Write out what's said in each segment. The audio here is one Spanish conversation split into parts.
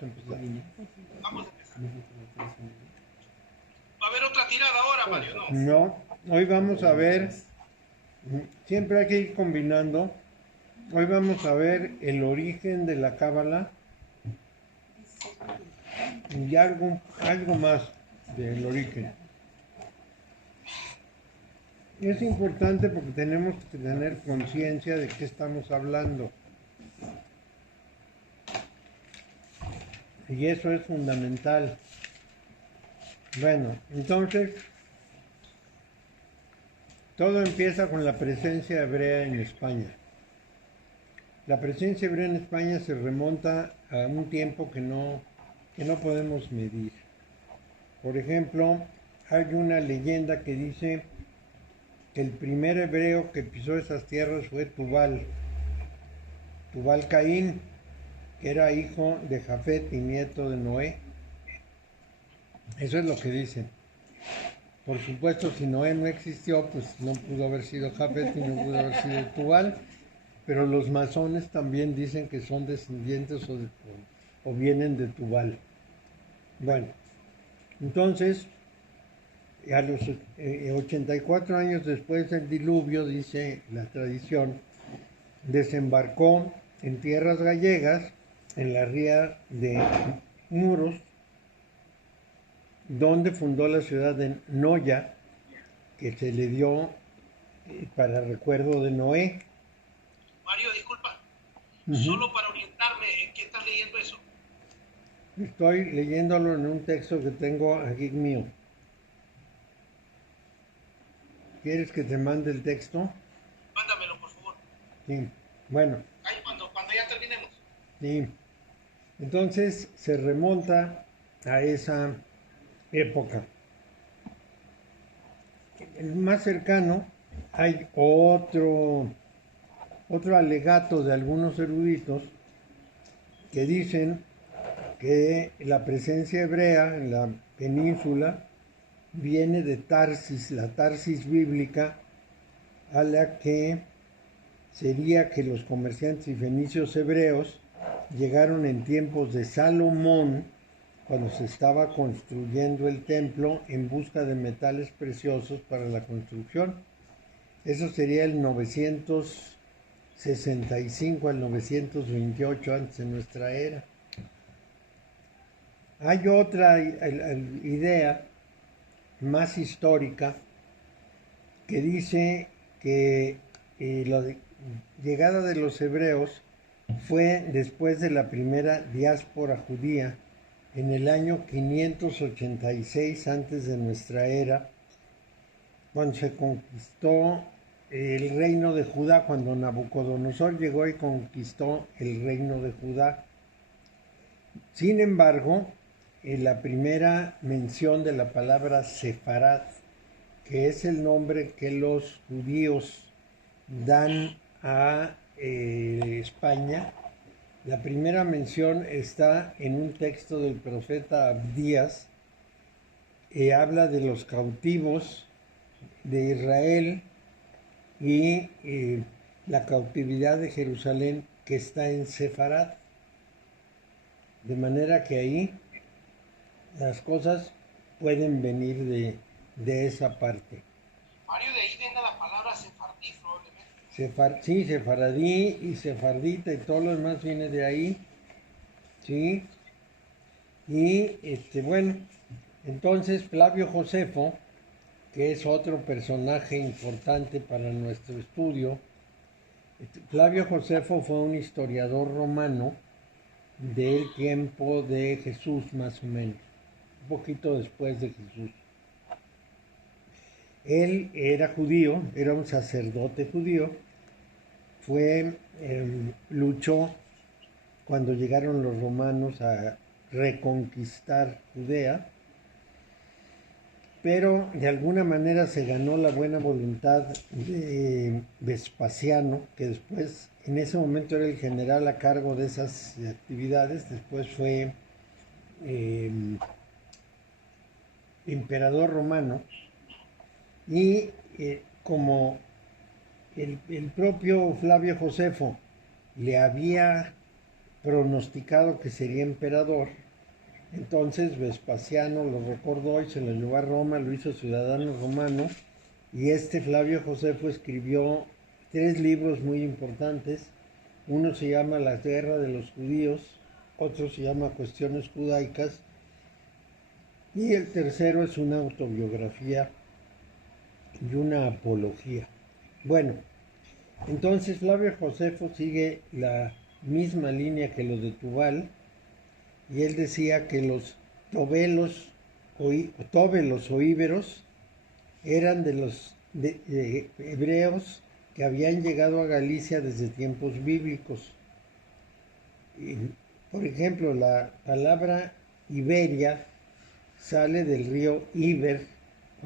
Vamos a empezar. Va a haber otra tirada ahora, Mario, ¿no? No, hoy vamos a ver, siempre hay que ir combinando. Hoy vamos a ver el origen de la cábala y algo más del origen. Es importante porque tenemos que tener conciencia de qué estamos hablando. Y eso es fundamental. Bueno, entonces, todo empieza con la presencia hebrea en España. La presencia hebrea en España se remonta a un tiempo que no podemos medir. Por ejemplo, hay una leyenda que dice que el primer hebreo que pisó esas tierras fue Tubal Caín, que era hijo de Jafet y nieto de Noé. Eso es lo que dicen. Por supuesto, si Noé no existió, pues no pudo haber sido Jafet y no pudo haber sido Tubal, pero los masones también dicen que son descendientes o vienen de Tubal. Bueno, entonces, a los 84 años después del diluvio, dice la tradición, desembarcó en tierras gallegas, en la ría de Muros, donde fundó la ciudad de Noya, que se le dio para recuerdo de Noé. Mario, disculpa. Solo para orientarme, ¿en qué estás leyendo eso? Estoy leyéndolo en un texto que tengo aquí mío. ¿Quieres que te mande el texto? Mándamelo, por favor. Sí. Bueno. Ahí cuando ya terminemos. Sí. Entonces se remonta a esa época. El más cercano, hay otro alegato de algunos eruditos que dicen que la presencia hebrea en la península viene de Tarsis, la Tarsis bíblica, a la que sería que los comerciantes y fenicios hebreos llegaron en tiempos de Salomón, cuando se estaba construyendo el templo en busca de metales preciosos para la construcción. Eso sería el 965 al 928 antes de nuestra era. Hay otra idea más histórica que dice que la llegada de los hebreos fue después de la primera diáspora judía en el año 586 antes de nuestra era, cuando se conquistó el reino de Judá, cuando Nabucodonosor llegó y conquistó el reino de Judá. Sin embargo, la primera mención de la palabra Sefarad, que es el nombre que los judíos dan a España, la primera mención está en un texto del profeta Abdías, habla de los cautivos de Israel y la cautividad de Jerusalén que está en Sefarad. De manera que ahí las cosas pueden venir de esa parte. Mario, de ahí venga la palabra sefardí, probablemente. Sí, sefaradí y sefardita y todo lo demás viene de ahí. Sí. Y bueno, entonces Flavio Josefo, que es otro personaje importante para nuestro estudio, Flavio Josefo fue un historiador romano del tiempo de Jesús, más o menos, un poquito después de Jesús. Él era judío, era un sacerdote judío, luchó cuando llegaron los romanos a reconquistar Judea, pero de alguna manera se ganó la buena voluntad de Vespasiano, que después, en ese momento era el general a cargo de esas actividades, después fue emperador romano, y como el propio Flavio Josefo le había pronosticado que sería emperador. Entonces Vespasiano lo recordó y se lo llevó a Roma, lo hizo ciudadano romano, y Flavio Josefo escribió 3 libros muy importantes. Uno se llama La guerra de los judíos, otro se llama Cuestiones judaicas, y el tercero es una autobiografía y una apología. Bueno, entonces Flavio Josefo sigue la misma línea que los de Tubal, y él decía que los tóbelos o íberos eran de los hebreos que habían llegado a Galicia desde tiempos bíblicos. Y, por ejemplo, la palabra Iberia sale del río Iber,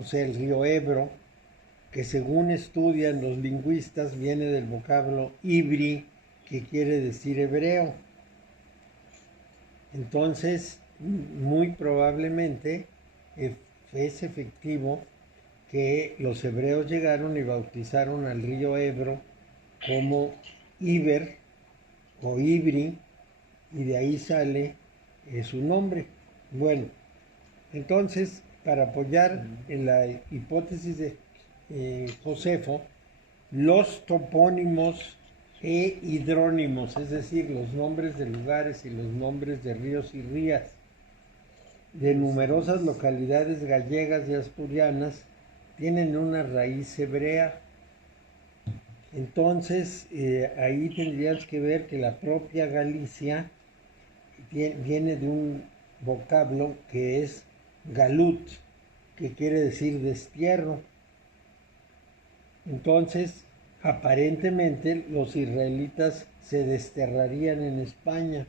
o sea, el río Ebro, que según estudian los lingüistas viene del vocablo ibri, que quiere decir hebreo. Entonces, muy probablemente es efectivo que los hebreos llegaron y bautizaron al río Ebro como Iber o Ibri, y de ahí sale su nombre. Bueno, entonces, para apoyar en la hipótesis de Josefo, los topónimos e hidrónimos, es decir, los nombres de lugares y los nombres de ríos y rías de numerosas localidades gallegas y asturianas, tienen una raíz hebrea. Entonces, ahí tendrías que ver que la propia Galicia viene de un vocablo que es galut, que quiere decir destierro. Entonces, aparentemente los israelitas se desterrarían en España,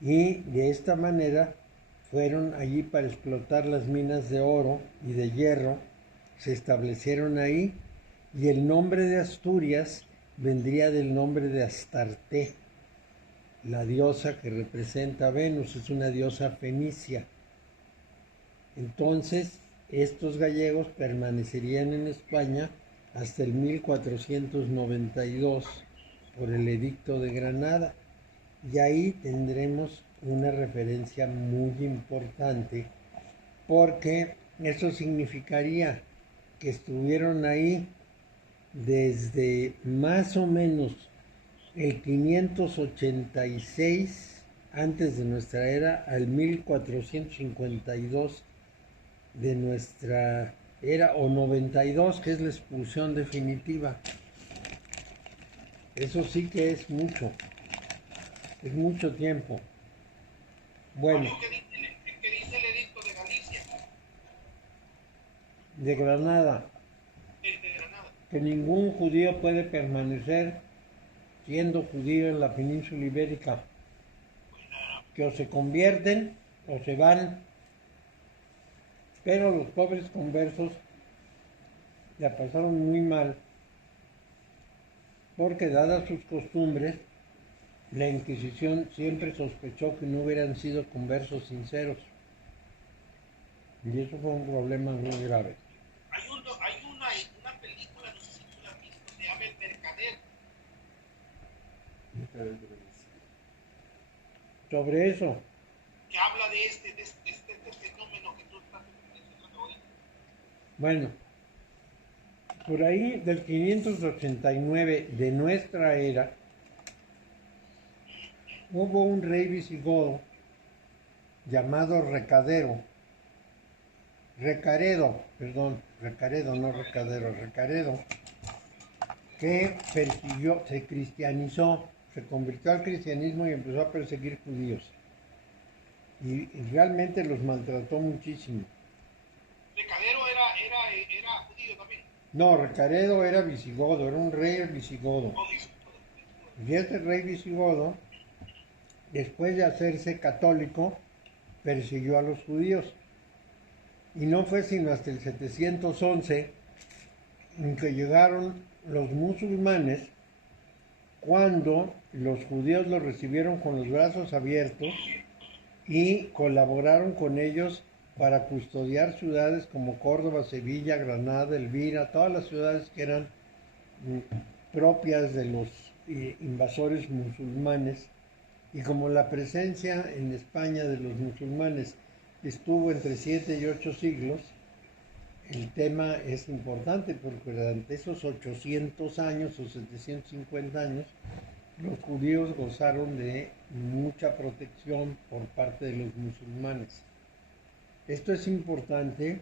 y de esta manera fueron allí para explotar las minas de oro y de hierro, se establecieron ahí, y el nombre de Asturias vendría del nombre de Astarte, la diosa que representa a Venus, es una diosa fenicia. Entonces, estos gallegos permanecerían en España hasta el 1492 por el Edicto de Granada, y ahí tendremos una referencia muy importante, porque eso significaría que estuvieron ahí desde más o menos el 586 antes de nuestra era al 1452 de nuestra era, o 92, que es la expulsión definitiva. Eso sí que es mucho tiempo. Bueno, ¿Qué dice el edicto de Galicia? de Granada, De Granada. que ningún judío puede permanecer siendo judío en la península ibérica, que o se convierten o se van. Pero los pobres conversos la pasaron muy mal, porque dadas sus costumbres, la Inquisición siempre sospechó que no hubieran sido conversos sinceros, y eso fue un problema muy grave. Hay una película, no sé si tú la has visto, se llama El Mercader. Sobre eso, Que habla de este fenómeno que tú estás mencionando hoy. bueno, por ahí del 589 de nuestra era, hubo un rey visigodo llamado Recaredo, que persiguió, se cristianizó, se convirtió al cristianismo y empezó a perseguir judíos. Y realmente los maltrató muchísimo. Recadero era judío también. No, Recaredo era visigodo, era un rey visigodo. Y este rey visigodo, después de hacerse católico, persiguió a los judíos. Y no fue sino hasta el 711 en que llegaron los musulmanes, cuando los judíos los recibieron con los brazos abiertos y colaboraron con ellos para custodiar ciudades como Córdoba, Sevilla, Granada, Elvira, todas las ciudades que eran propias de los invasores musulmanes, Y como la presencia en España de los musulmanes estuvo entre 7 y 8 siglos, el tema es importante porque durante esos 800 años o 750 años, los judíos gozaron de mucha protección por parte de los musulmanes. Esto es importante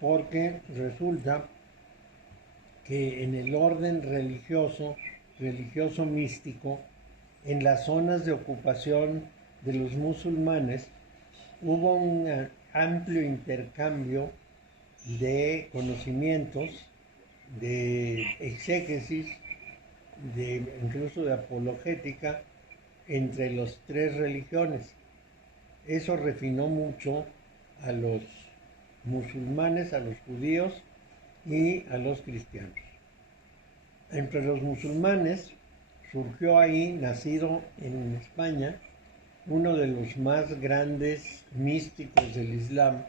porque resulta que en el orden religioso místico, en las zonas de ocupación de los musulmanes, hubo un amplio intercambio de conocimientos, de exégesis, incluso de apologética entre las tres religiones. Eso refinó mucho a los musulmanes, a los judíos y a los cristianos. Entre los musulmanes surgió ahí, nacido en España, uno de los más grandes místicos del Islam,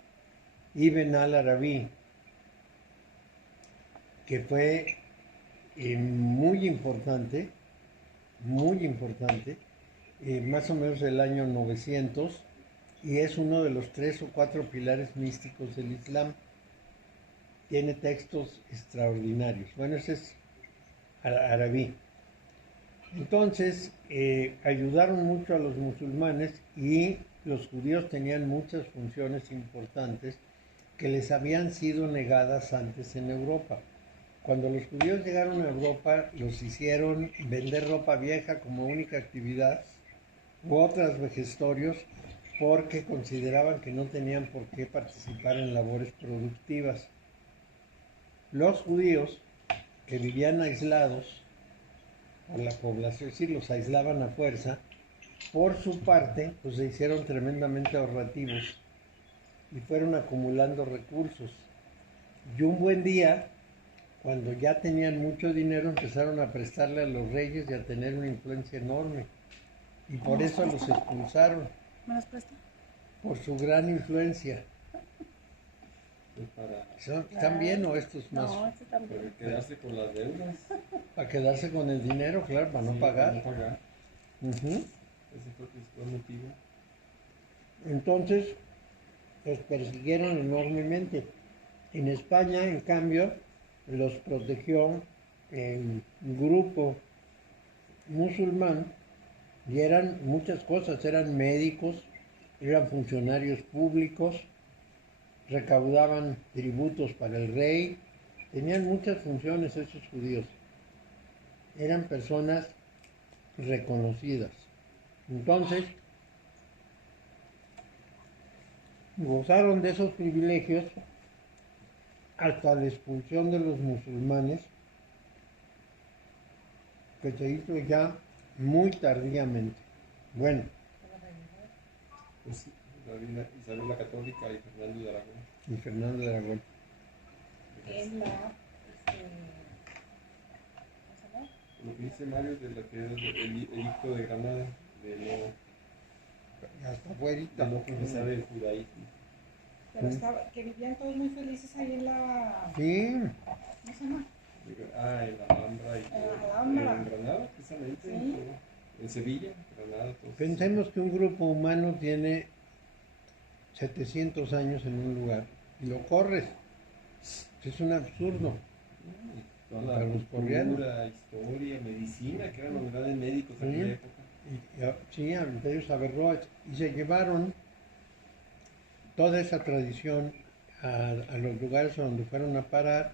Ibn al-Arabi, que fue muy importante, más o menos del año 900, y es uno de los 3 o 4 pilares místicos del Islam. Tiene textos extraordinarios. Bueno, ese es Arabí. Entonces, ayudaron mucho a los musulmanes y los judíos tenían muchas funciones importantes que les habían sido negadas antes en Europa. Cuando los judíos llegaron a Europa, los hicieron vender ropa vieja como única actividad u otras vejestorios porque consideraban que no tenían por qué participar en labores productivas. Los judíos que vivían aislados por la población, sí, los aislaban a fuerza, por su parte, pues se hicieron tremendamente ahorrativos y fueron acumulando recursos. Y un buen día, cuando ya tenían mucho dinero, empezaron a prestarle a los reyes y a tener una influencia enorme. Y por eso los expulsaron. ¿Me los presta? Por su gran influencia. Para, ¿Están bien o estos más? No, este también. para quedarse con las deudas. Para quedarse con el dinero, claro, para no Sí, pagar. para no pagar. Ujú. Ese fue el principal motivo. Entonces, los persiguieron enormemente. En España, en cambio, los protegió el grupo musulmán y eran muchas cosas, eran médicos, eran funcionarios públicos, recaudaban tributos para el rey, tenían muchas funciones esos judíos. Eran personas reconocidas. Entonces, gozaron de esos privilegios hasta la expulsión de los musulmanes, que se hizo ya muy tardíamente. Bueno, Pues sí, la reina Isabel la Católica y Fernando de Aragón. y Fernando de Aragón. Es la... ¿cómo se llama? Lo que dice Mario de la que era el edicto de Granada, Hasta afuera. de no profesar el judaísmo. Pero estaba, que vivían todos muy felices ahí en la... Sí, ¿Cómo se llama? En la Alhambra y todo. Alhambra. En Granada, precisamente. Sí. En, todo. En Sevilla, Granada, todo. pensemos que un grupo humano tiene 700 años en un lugar y lo corres. Es un absurdo. Toda la Para los coreanos. cultura, historia, medicina, que eran los grandes médicos de Sí. aquella época. Sí, entre ellos Averroes, y se llevaron toda esa tradición a los lugares donde fueron a parar,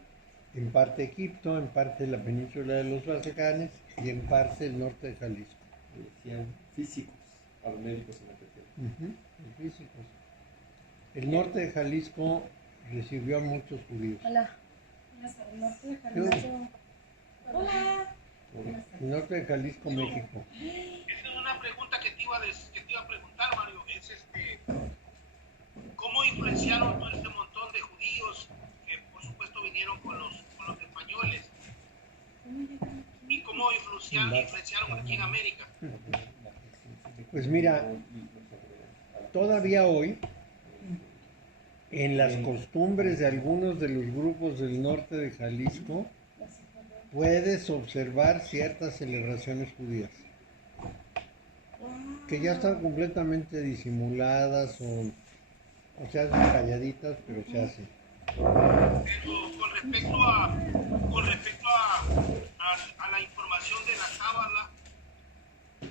en parte Egipto, en parte la península de los Balcanes y en parte el norte de Jalisco. Decían físicos a los médicos en la región. Los físicos. El norte de Jalisco recibió a muchos judíos. Hola. El norte de Jalisco. Hola. El norte de Jalisco, México. Esa es una pregunta que te iba a preguntar, Mario. Es ¿cómo influenciaron todo este montón de judíos que por supuesto vinieron con los españoles? ¿Y cómo influenciaron aquí en América? Pues mira, todavía hoy, en las costumbres de algunos de los grupos del norte de Jalisco, puedes observar ciertas celebraciones judías. que ya están completamente disimuladas o se hacen calladitas, pero se hacen. Pero con respecto a la información de la cábala,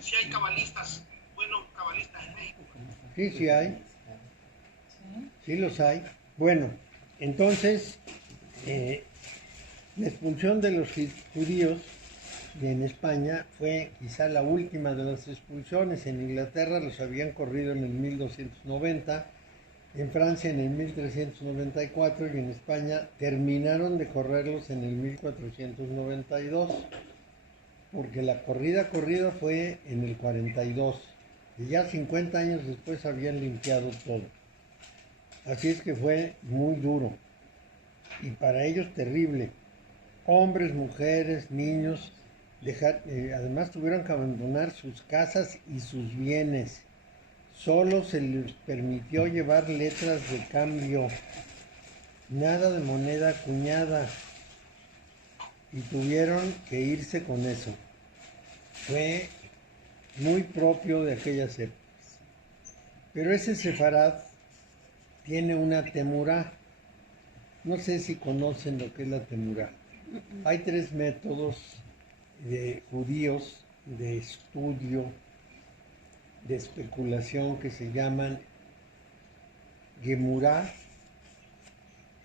si hay cabalistas, buenos cabalistas en México. Sí, sí hay, sí los hay. Bueno, entonces, la expulsión de los judíos en España fue quizá la última de las expulsiones. En Inglaterra los habían corrido en el 1290, en Francia en el 1394 y en España terminaron de correrlos en el 1492, porque la corrida fue en el 42 y ya 50 años después habían limpiado todo. Así es que fue muy duro y para ellos terrible. Hombres, mujeres, niños, además tuvieron que abandonar sus casas y sus bienes. Solo se les permitió llevar letras de cambio, nada de moneda acuñada, y tuvieron que irse con eso. Fue muy propio de aquellas épocas. Pero ese sefarad tiene una temurá. No sé si conocen lo que es la temurá. Hay 3 métodos de judíos de estudio, de especulación, que se llaman Gemurá,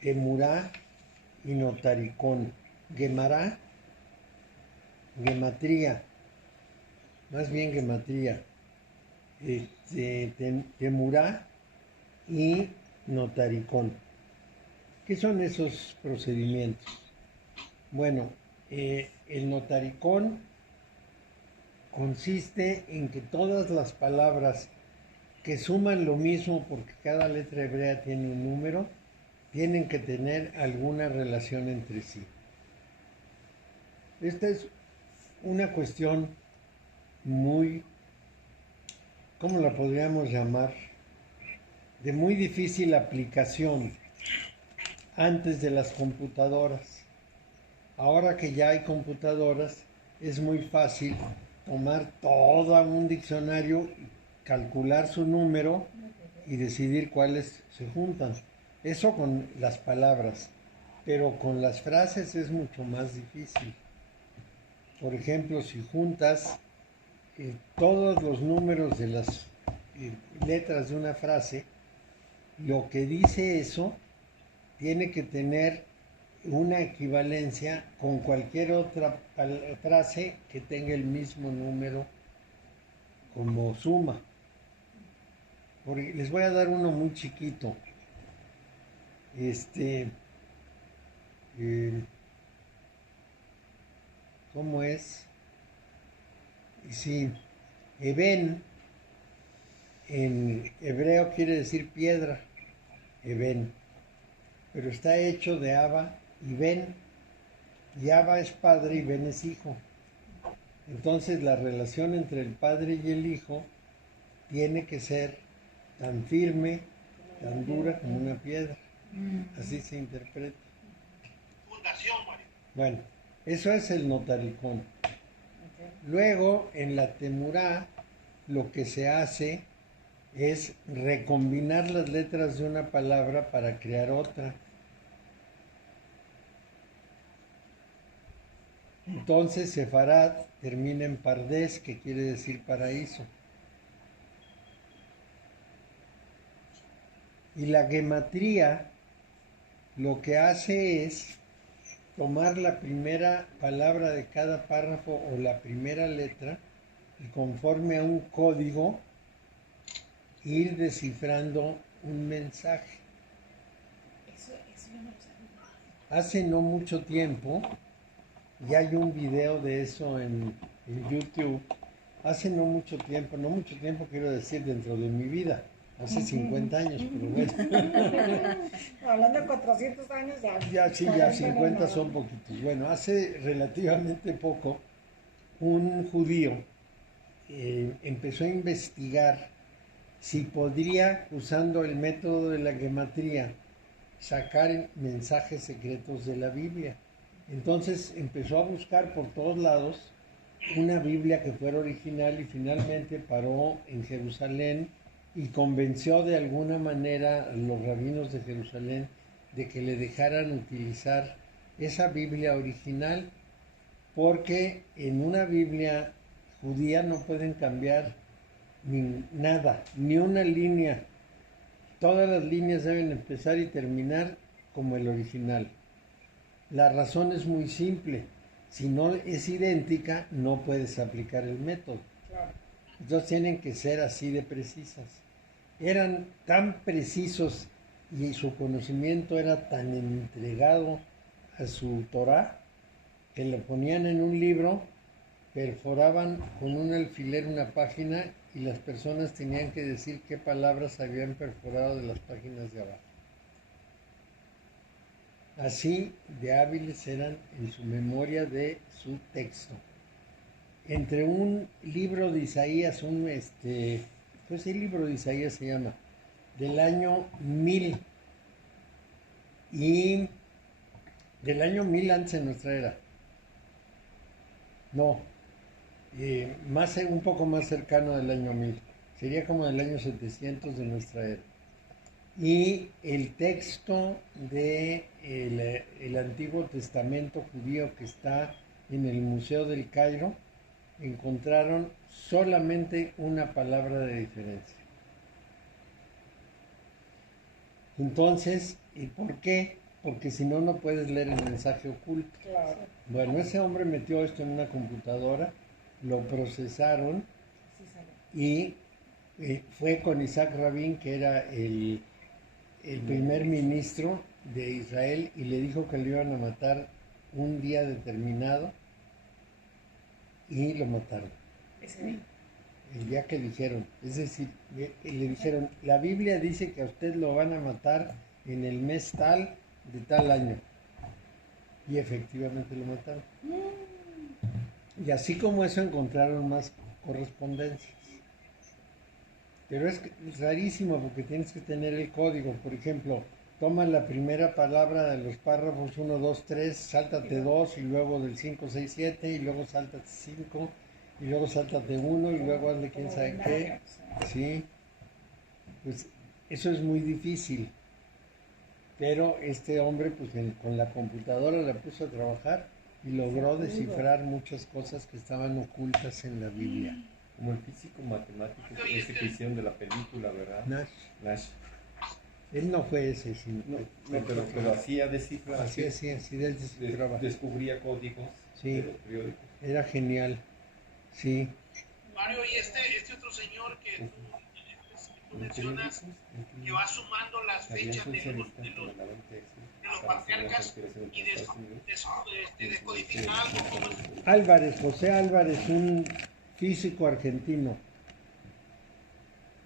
Temurá y Notaricón. Gemará, gematría, más bien gematría, Temurá y Notaricón. ¿Qué son esos procedimientos? Bueno, el Notaricón consiste en que todas las palabras que suman lo mismo, porque cada letra hebrea tiene un número, tienen que tener alguna relación entre sí. Esta es una cuestión muy, ¿cómo la podríamos llamar? De muy difícil aplicación antes de las computadoras. Ahora que ya hay computadoras, es muy fácil tomar todo un diccionario, calcular su número y decidir cuáles se juntan. Eso con las palabras, pero con las frases es mucho más difícil. Por ejemplo, si juntas todos los números de las letras de una frase, lo que dice eso tiene que tener una equivalencia con cualquier otra frase que tenga el mismo número como suma. Les voy a dar uno muy chiquito. ¿Cómo es? Sí, Eben en hebreo quiere decir piedra, Eben, pero está hecho de Abba y Ben, y Abba es padre y Ben es hijo. Entonces la relación entre el padre y el hijo tiene que ser tan firme, tan dura como una piedra. Así se interpreta. Fundación, Mario. Bueno, eso es el notaricón. Luego, en la temurá, lo que se hace es recombinar las letras de una palabra para crear otra. Entonces, Sefarad termina en Pardes, que quiere decir paraíso. Y la gematría lo que hace es tomar la primera palabra de cada párrafo o la primera letra y conforme a un código ir descifrando un mensaje. Eso yo no lo sabía. Hace no mucho tiempo, y hay un video de eso en YouTube, hace no mucho tiempo quiero decir dentro de mi vida, hace 50 años, pero bueno. Hablando de 400 años ya. Ya 50 son poquitos. Bueno, hace relativamente poco, un judío empezó a investigar si podría, usando el método de la gematría, sacar mensajes secretos de la Biblia. Entonces empezó a buscar por todos lados una Biblia que fuera original y finalmente paró en Jerusalén y convenció de alguna manera a los rabinos de Jerusalén de que le dejaran utilizar esa Biblia original, porque en una Biblia judía no pueden cambiar nada, ni una línea. Todas las líneas deben empezar y terminar como el original. La razón es muy simple. Si no es idéntica, no puedes aplicar el método. Claro. Entonces tienen que ser así de precisas. Eran tan precisos y su conocimiento era tan entregado a su Torah que lo ponían en un libro, perforaban con un alfiler una página y las personas tenían que decir qué palabras habían perforado de las páginas de abajo. Así de hábiles eran en su memoria de su texto. Entre un libro de Isaías, pues el libro de Isaías se llama, del año 1000 y del año 1000 antes de nuestra era. No, un poco más cercano del año 1000. Sería como del año 700 de nuestra era. Y el texto de el Antiguo Testamento judío que está en el Museo del Cairo, encontraron solamente una palabra de diferencia. Entonces, ¿y por qué? Porque si no, no puedes leer el mensaje oculto. Claro. Bueno, ese hombre metió esto en una computadora, lo procesaron Sí, sale. y fue con Isaac Rabin, que era el primer ministro de Israel, y le dijo que lo iban a matar un día determinado y lo mataron. Ese día. El día que dijeron, es decir, le dijeron, la Biblia dice que a usted lo van a matar en el mes tal de tal año. Y efectivamente lo mataron. Y así como eso encontraron más correspondencias. Pero es rarísimo porque tienes que tener el código. Por ejemplo, toma la primera palabra de los párrafos 1, 2, 3, sáltate 2 y luego del 5, 6, 7 y luego sáltate 5 y luego sáltate 1 y luego hazle quién sabe qué. Sí, pues eso es muy difícil. Pero este hombre pues con la computadora la puso a trabajar y logró descifrar muchas cosas que estaban ocultas en la Biblia. Como el físico matemático, ese que hicieron de la película, ¿verdad? Nash. Él no fue ese, sino No, pero hacía descifrar. así él descifraba. Descubría códigos Sí. de los periódicos. Era genial, sí. Mario, y este otro señor que tú mencionas, que va sumando las fechas de los patriarcas y descodifica algo como José Álvarez, un físico argentino.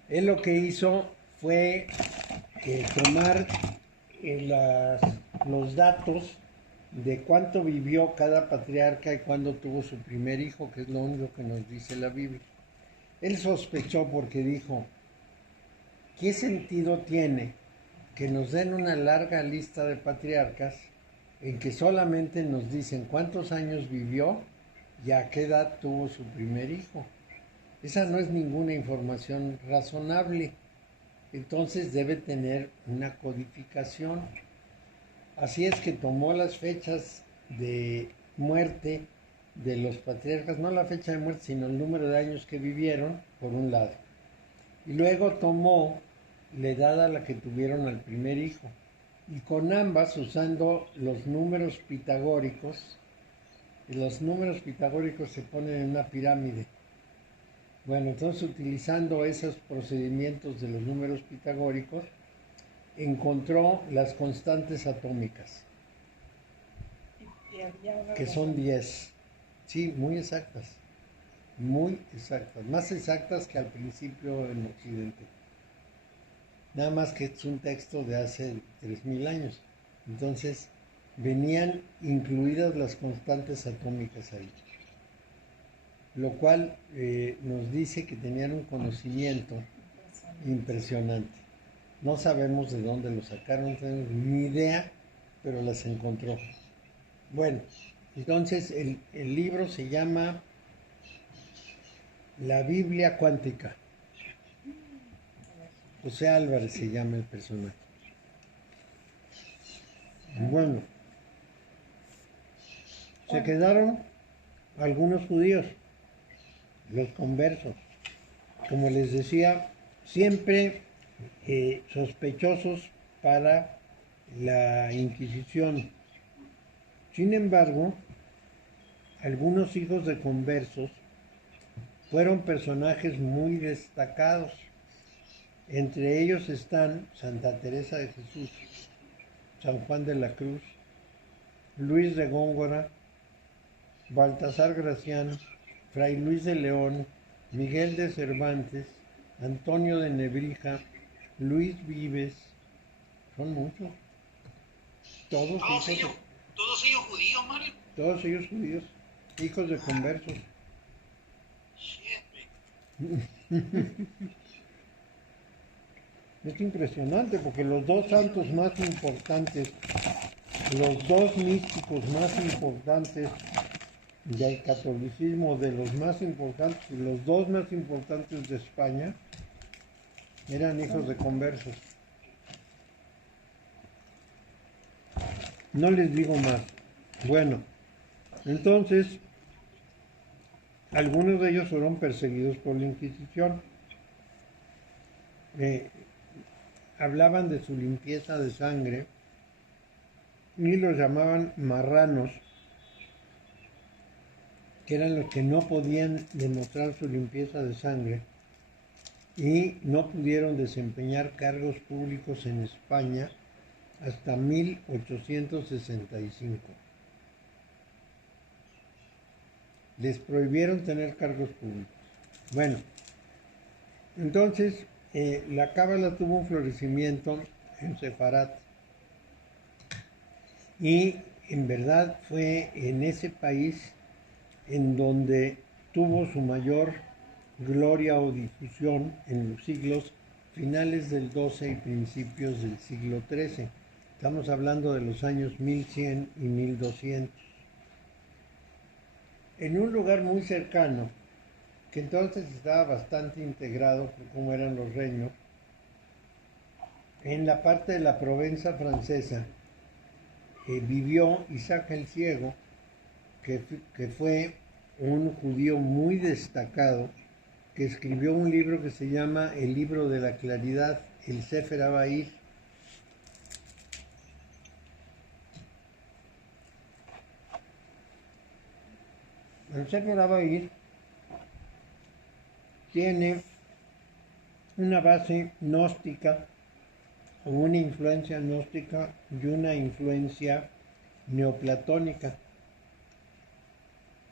Él lo que hizo fue tomar los datos de cuánto vivió cada patriarca y cuándo tuvo su primer hijo, que es lo único que nos dice la Biblia. Él sospechó porque dijo, ¿qué sentido tiene que nos den una larga lista de patriarcas en que solamente nos dicen cuántos años vivió y a qué edad tuvo su primer hijo? Esa no es ninguna información razonable. Entonces debe tener una codificación. Así es que tomó las fechas de muerte de los patriarcas, no la fecha de muerte, sino el número de años que vivieron, por un lado. Y luego tomó la edad a la que tuvieron al primer hijo. Y con ambas, usando los números pitagóricos se ponen en una pirámide. Bueno, entonces utilizando esos procedimientos de los números pitagóricos, encontró las constantes atómicas, que son 10. Sí, muy exactas, más exactas que al principio en Occidente. Nada más que es un texto de hace 3000 años. Entonces, venían incluidas las constantes atómicas ahí. Lo cual nos dice que tenían un conocimiento impresionante. No sabemos de dónde lo sacaron, no tenemos ni idea, pero las encontró. Bueno, entonces el libro se llama La Biblia cuántica. José Álvarez se llama el personaje. Bueno, se quedaron algunos judíos, los conversos, como les decía, siempre sospechosos para la Inquisición. Sin embargo, algunos hijos de conversos fueron personajes muy destacados. Entre ellos están Santa Teresa de Jesús, San Juan de la Cruz, Luis de Góngora, Baltasar Gracián, Fray Luis de León, Miguel de Cervantes, Antonio de Nebrija, Luis Vives, son muchos. Todos ellos judíos, Mario. Todos ellos judíos, hijos de conversos. Es impresionante porque los dos santos más importantes, los dos místicos más importantes del catolicismo, de los más importantes, los dos más importantes de España, eran hijos de conversos. No les digo más. Bueno, entonces, algunos de ellos fueron perseguidos por la Inquisición. Hablaban de su limpieza de sangre y los llamaban marranos, que eran los que no podían demostrar su limpieza de sangre y no pudieron desempeñar cargos públicos en España hasta 1865. Les prohibieron tener cargos públicos. Bueno, entonces la cábala tuvo un florecimiento en Sefarat y en verdad fue en ese país en donde tuvo su mayor gloria o difusión en los siglos finales del XII y principios del siglo XIII. Estamos hablando de los años 1100 y 1200. En un lugar muy cercano, que entonces estaba bastante integrado por cómo eran los reinos, en la parte de la Provenza francesa, vivió Isaac el Ciego, que fue un judío muy destacado, que escribió un libro que se llama El Libro de la Claridad, el Sefer Abair. El Sefer Abair tiene una base gnóstica, o una influencia gnóstica y una influencia neoplatónica.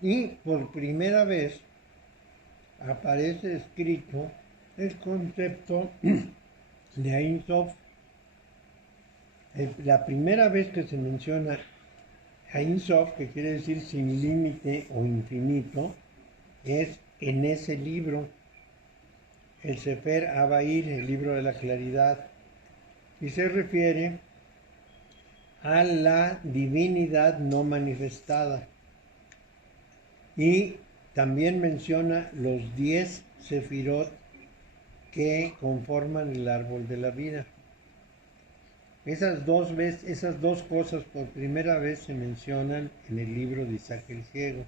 Y por primera vez aparece escrito el concepto de Ein Sof. La primera vez que se menciona Ein Sof, que quiere decir sin límite o infinito, es en ese libro, el Sefer Abair, el libro de la claridad, y se refiere a la divinidad no manifestada. Y también menciona los 10 sefirot que conforman el árbol de la vida. Esas dos cosas por primera vez se mencionan en el libro de Isaac el Ciego.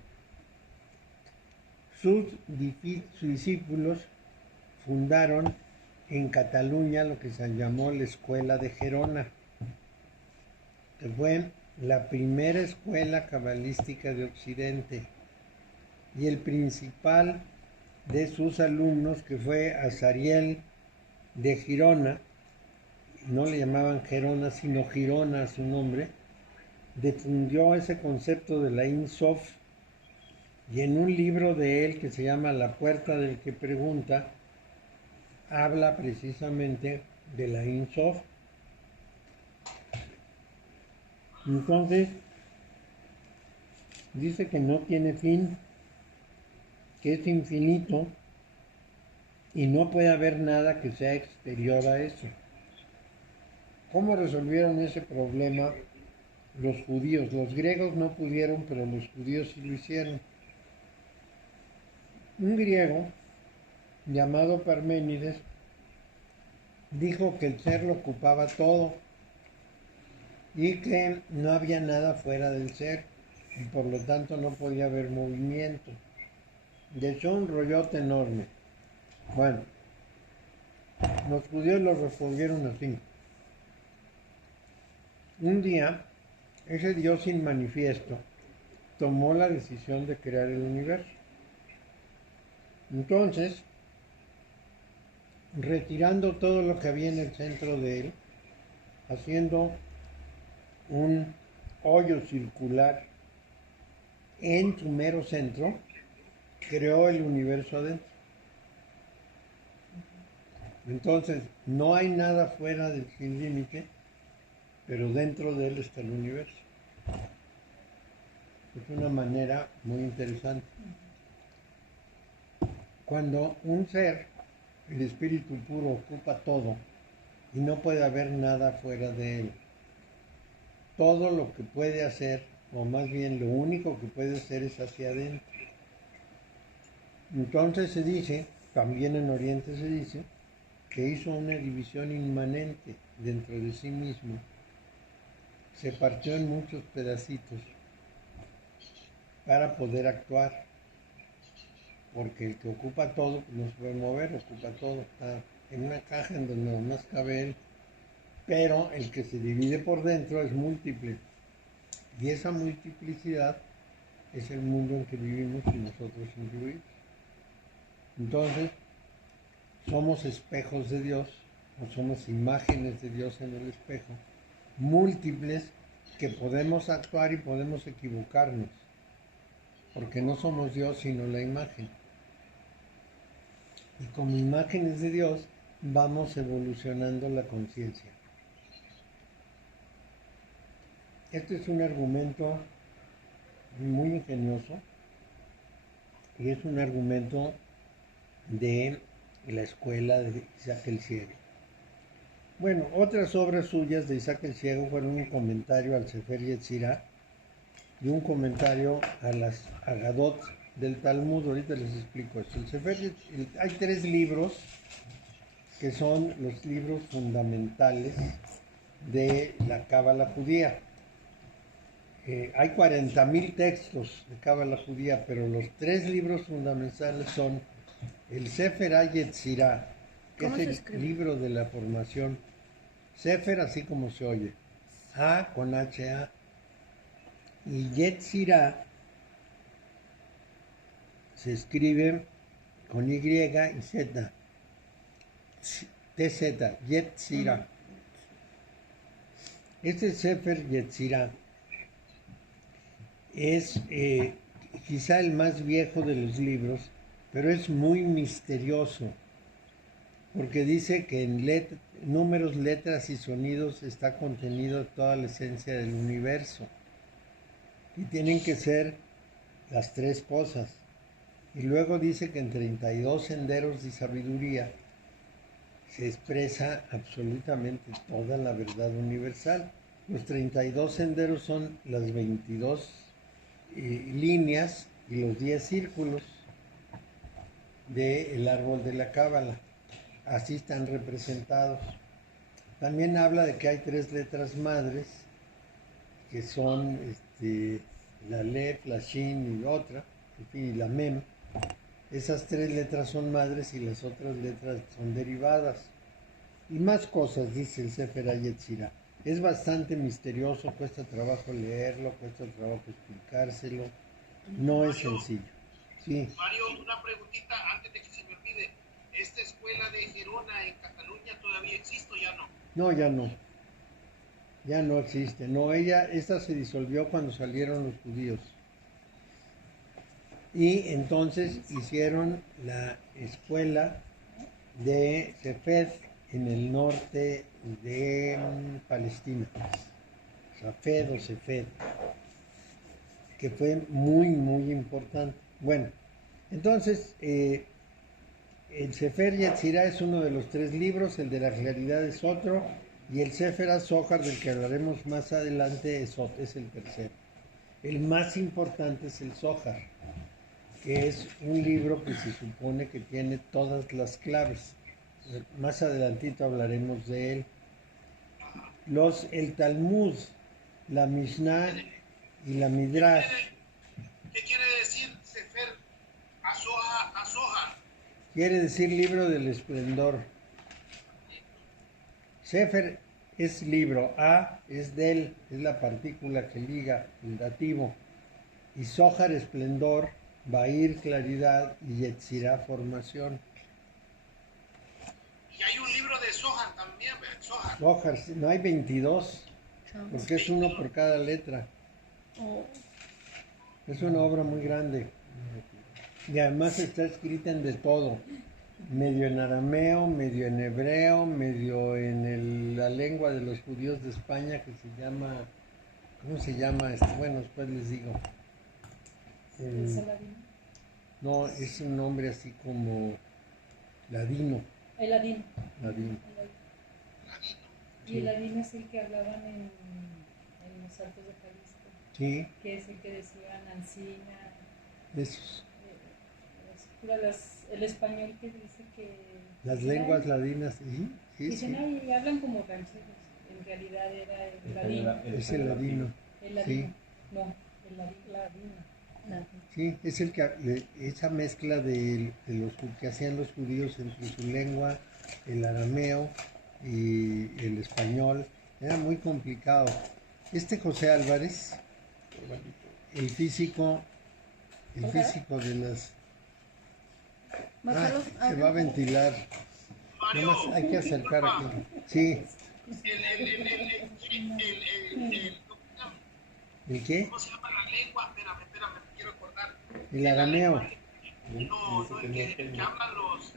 Sus discípulos fundaron en Cataluña lo que se llamó la Escuela de Gerona, que fue la primera escuela cabalística de Occidente, y el principal de sus alumnos, que fue Azariel de Girona, no le llamaban Gerona sino Girona a su nombre, difundió ese concepto de la Ein Sof, y en un libro de él que se llama La Puerta del que Pregunta, habla precisamente de la Ein Sof. Entonces, dice que no tiene fin, que es infinito y no puede haber nada que sea exterior a eso. ¿Cómo resolvieron ese problema los judíos? Los griegos no pudieron, pero los judíos sí lo hicieron. Un griego llamado Parménides, dijo que el ser lo ocupaba todo y que no había nada fuera del ser y por lo tanto no podía haber movimiento. De hecho, un rollote enorme. Bueno, los judíos lo respondieron así. Un día, ese Dios inmanifiesto tomó la decisión de crear el universo. Entonces, retirando todo lo que había en el centro de él, haciendo un hoyo circular en su mero centro, creó el universo adentro. Entonces, no hay nada fuera del sin límite, pero dentro de él está el universo. Es una manera muy interesante. Cuando un ser, el espíritu puro, ocupa todo y no puede haber nada fuera de él, todo lo que puede hacer, o más bien lo único que puede hacer es hacia adentro. Entonces se dice, también en Oriente se dice, que hizo una división inmanente dentro de sí mismo. Se partió en muchos pedacitos para poder actuar. Porque el que ocupa todo no se puede mover, ocupa todo. Está en una caja en donde nomás cabe él. Pero el que se divide por dentro es múltiple. Y esa multiplicidad es el mundo en que vivimos y nosotros incluidos. Entonces, somos espejos de Dios, o somos imágenes de Dios en el espejo, múltiples que podemos actuar y podemos equivocarnos, porque no somos Dios sino la imagen. Y como imágenes de Dios vamos evolucionando la conciencia. Este es un argumento muy ingenioso y es un argumento de la escuela de Isaac el Ciego. Bueno, otras obras suyas de Isaac el Ciego fueron un comentario al Sefer Yetzirah y un comentario a las Agadot del Talmud. Ahorita les explico esto. Hay 3 libros que son los libros fundamentales de la Cábala judía. Hay 40,000 textos de Cábala judía, pero los 3 libros fundamentales son el Sefer Yetzirah, que es el libro de la formación. Sefer, así como se oye. A con H-A. Y Yetzirah se escribe con Y y Z. TZ, Yetzirah. Este Sefer Yetzirah es quizá el más viejo de los libros, pero es muy misterioso, porque dice que en números, letras y sonidos está contenido toda la esencia del universo. Y tienen que ser las 3 cosas. Y luego dice que en 32 senderos de sabiduría se expresa absolutamente toda la verdad universal. Los 32 senderos son las 22 líneas y los 10 círculos del árbol de la Cábala. Así están representados. También habla de que hay 3 letras madres, que son la Lev, la Shin y otra, en fin, y la Mem. Esas 3 letras son madres y las otras letras son derivadas. Y más cosas, dice el Sefer Yetzirah. Es bastante misterioso, cuesta trabajo leerlo, cuesta trabajo explicárselo. No es sencillo. Sí. Mario, una preguntita antes de que se me olvide. ¿Esta escuela de Gerona en Cataluña todavía existe o ya no? No, ya no. Ya no existe. No, esta se disolvió cuando salieron los judíos. Y entonces hicieron la escuela de Sefed en el norte de Palestina. Safed o Sefed, que fue muy, muy importante. Bueno, entonces, el Sefer Yetzirah es uno de los 3 libros, el de la claridad es otro, y el Sefer HaZohar, del que hablaremos más adelante, es el tercero. El más importante es el Zohar, que es un libro que se supone que tiene todas las claves. Más adelantito hablaremos de él. El Talmud, la Mishnah y la Midrash. ¿Qué quiere decir Sefer Azohar? Quiere decir libro del esplendor. Sefer es libro, A es del, es la partícula que liga, el dativo. Y Zohar, esplendor, Bahir, claridad, y Yetzirah, formación. Y hay un libro de Zohar también, ¿verdad? Zohar. Zohar, no hay 22, porque es uno por cada letra. Oh, Es una obra muy grande. Y además está escrita en de todo. Medio en arameo, medio en hebreo, medio en la lengua de los judíos de España que se llama... ¿Cómo se llama? Bueno, después les digo. ¿es Aladino? No, es un nombre así como ladino. El Ladino. Ladino. Y el Ladino es el que hablaban en los Altos de Jalisco, Sí, que es el que decía Nancina. esos, El español que dice que... las lenguas ladinas. Sí, sí, Dicen, sí. ay, hablan como rancheros. En realidad era el Ladino. Es el ladino. El Ladino. No, el Ladino. Sí, es el que esa mezcla de los que hacían los judíos entre su lengua, el arameo y el español, era muy complicado. José Álvarez, el físico de las... se va a ventilar. Mario, Nada más hay que acercar aquí. Sí, ¿el qué? ¿cómo se llama la lengua? Espérame, me quiero acordar. El arameo. No, el que hablan los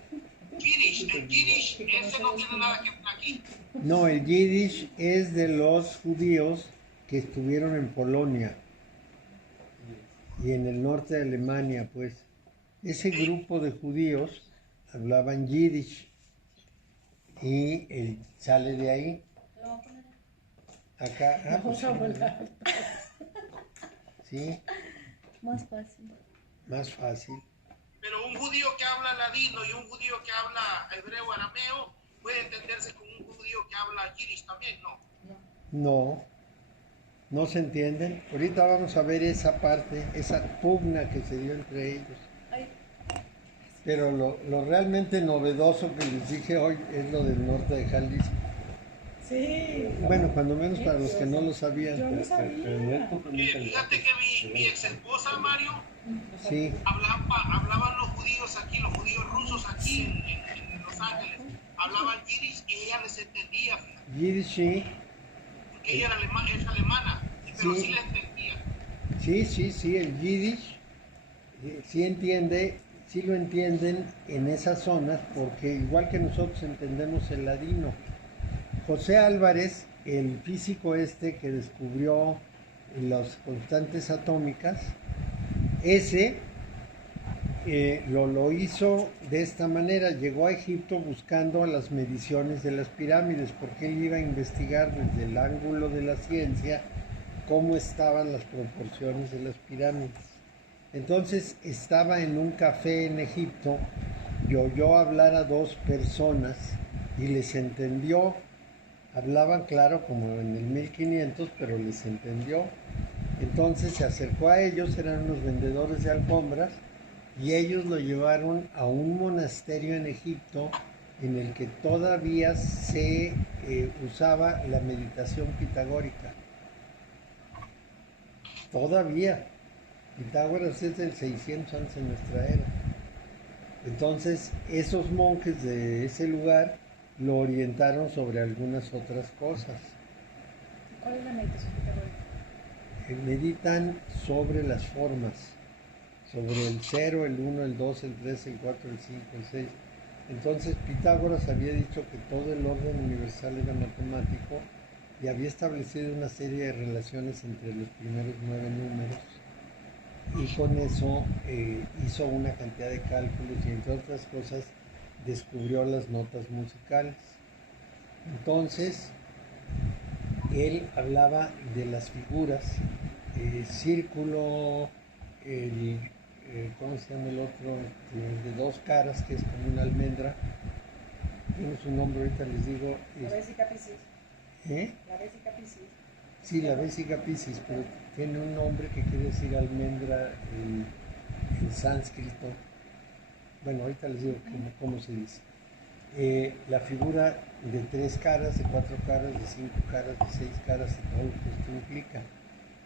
Yiddish. El Yiddish, ese no tiene nada que ver aquí. No, el Yiddish es de los judíos que estuvieron en Polonia y en el norte de Alemania, pues. Ese grupo de judíos hablaban Yiddish y sale de ahí. Acá, pues, sí, Más fácil. más fácil. Pero un judío que habla ladino y un judío que habla hebreo arameo puede entenderse con un judío que habla yiddish también, ¿no? No se entienden. Ahorita vamos a ver esa parte, esa pugna que se dio entre ellos. Pero lo realmente novedoso que les dije hoy es lo del norte de Jalisco. Sí. Bueno, cuando menos para los que no lo Yo sabían. no sabía. Fíjate que mi ex esposa, Mario, Sí, hablaban los judíos aquí, los judíos rusos aquí en Los Ángeles, hablaban yiddish y ella les entendía, fíjate, Yiddish, sí. porque ella es alemana, pero Sí. sí le entendía. Sí, el Yiddish sí lo entienden en esas zonas, porque igual que nosotros entendemos el ladino. José Álvarez, el físico que descubrió las constantes atómicas, ese lo hizo de esta manera. Llegó a Egipto buscando las mediciones de las pirámides, porque él iba a investigar desde el ángulo de la ciencia cómo estaban las proporciones de las pirámides. Entonces estaba en un café en Egipto y oyó hablar a dos personas y les entendió. Hablaban claro como en el 1500, pero les entendió. Entonces se acercó a ellos, eran unos vendedores de alfombras, y ellos lo llevaron a un monasterio en Egipto en el que todavía se usaba la meditación pitagórica. Todavía. Pitágoras es del 600 antes de nuestra era. Entonces, esos monjes de ese lugar lo orientaron sobre algunas otras cosas. ¿Cuál es la meditación pitagórica? Meditan sobre las formas, sobre el 0, el 1, el 2, el 3, el 4, el 5, el 6. Entonces Pitágoras había dicho que todo el orden universal era matemático y había establecido una serie de relaciones entre los primeros 9 números, y con eso hizo una cantidad de cálculos y, entre otras cosas, descubrió las notas musicales. Entonces él hablaba de las figuras, círculo, ¿cómo se llama el otro? De dos caras, que es como una almendra. Tiene su nombre, ahorita les digo. La Vesica Piscis. ¿Eh? La Vesica Piscis. Sí, la Vesica Piscis, pero tiene un nombre que quiere decir almendra en sánscrito. Bueno, ahorita les digo cómo se dice. La figura de 3 caras, de 4 caras, de 5 caras, de 6 caras y todo lo que esto implica.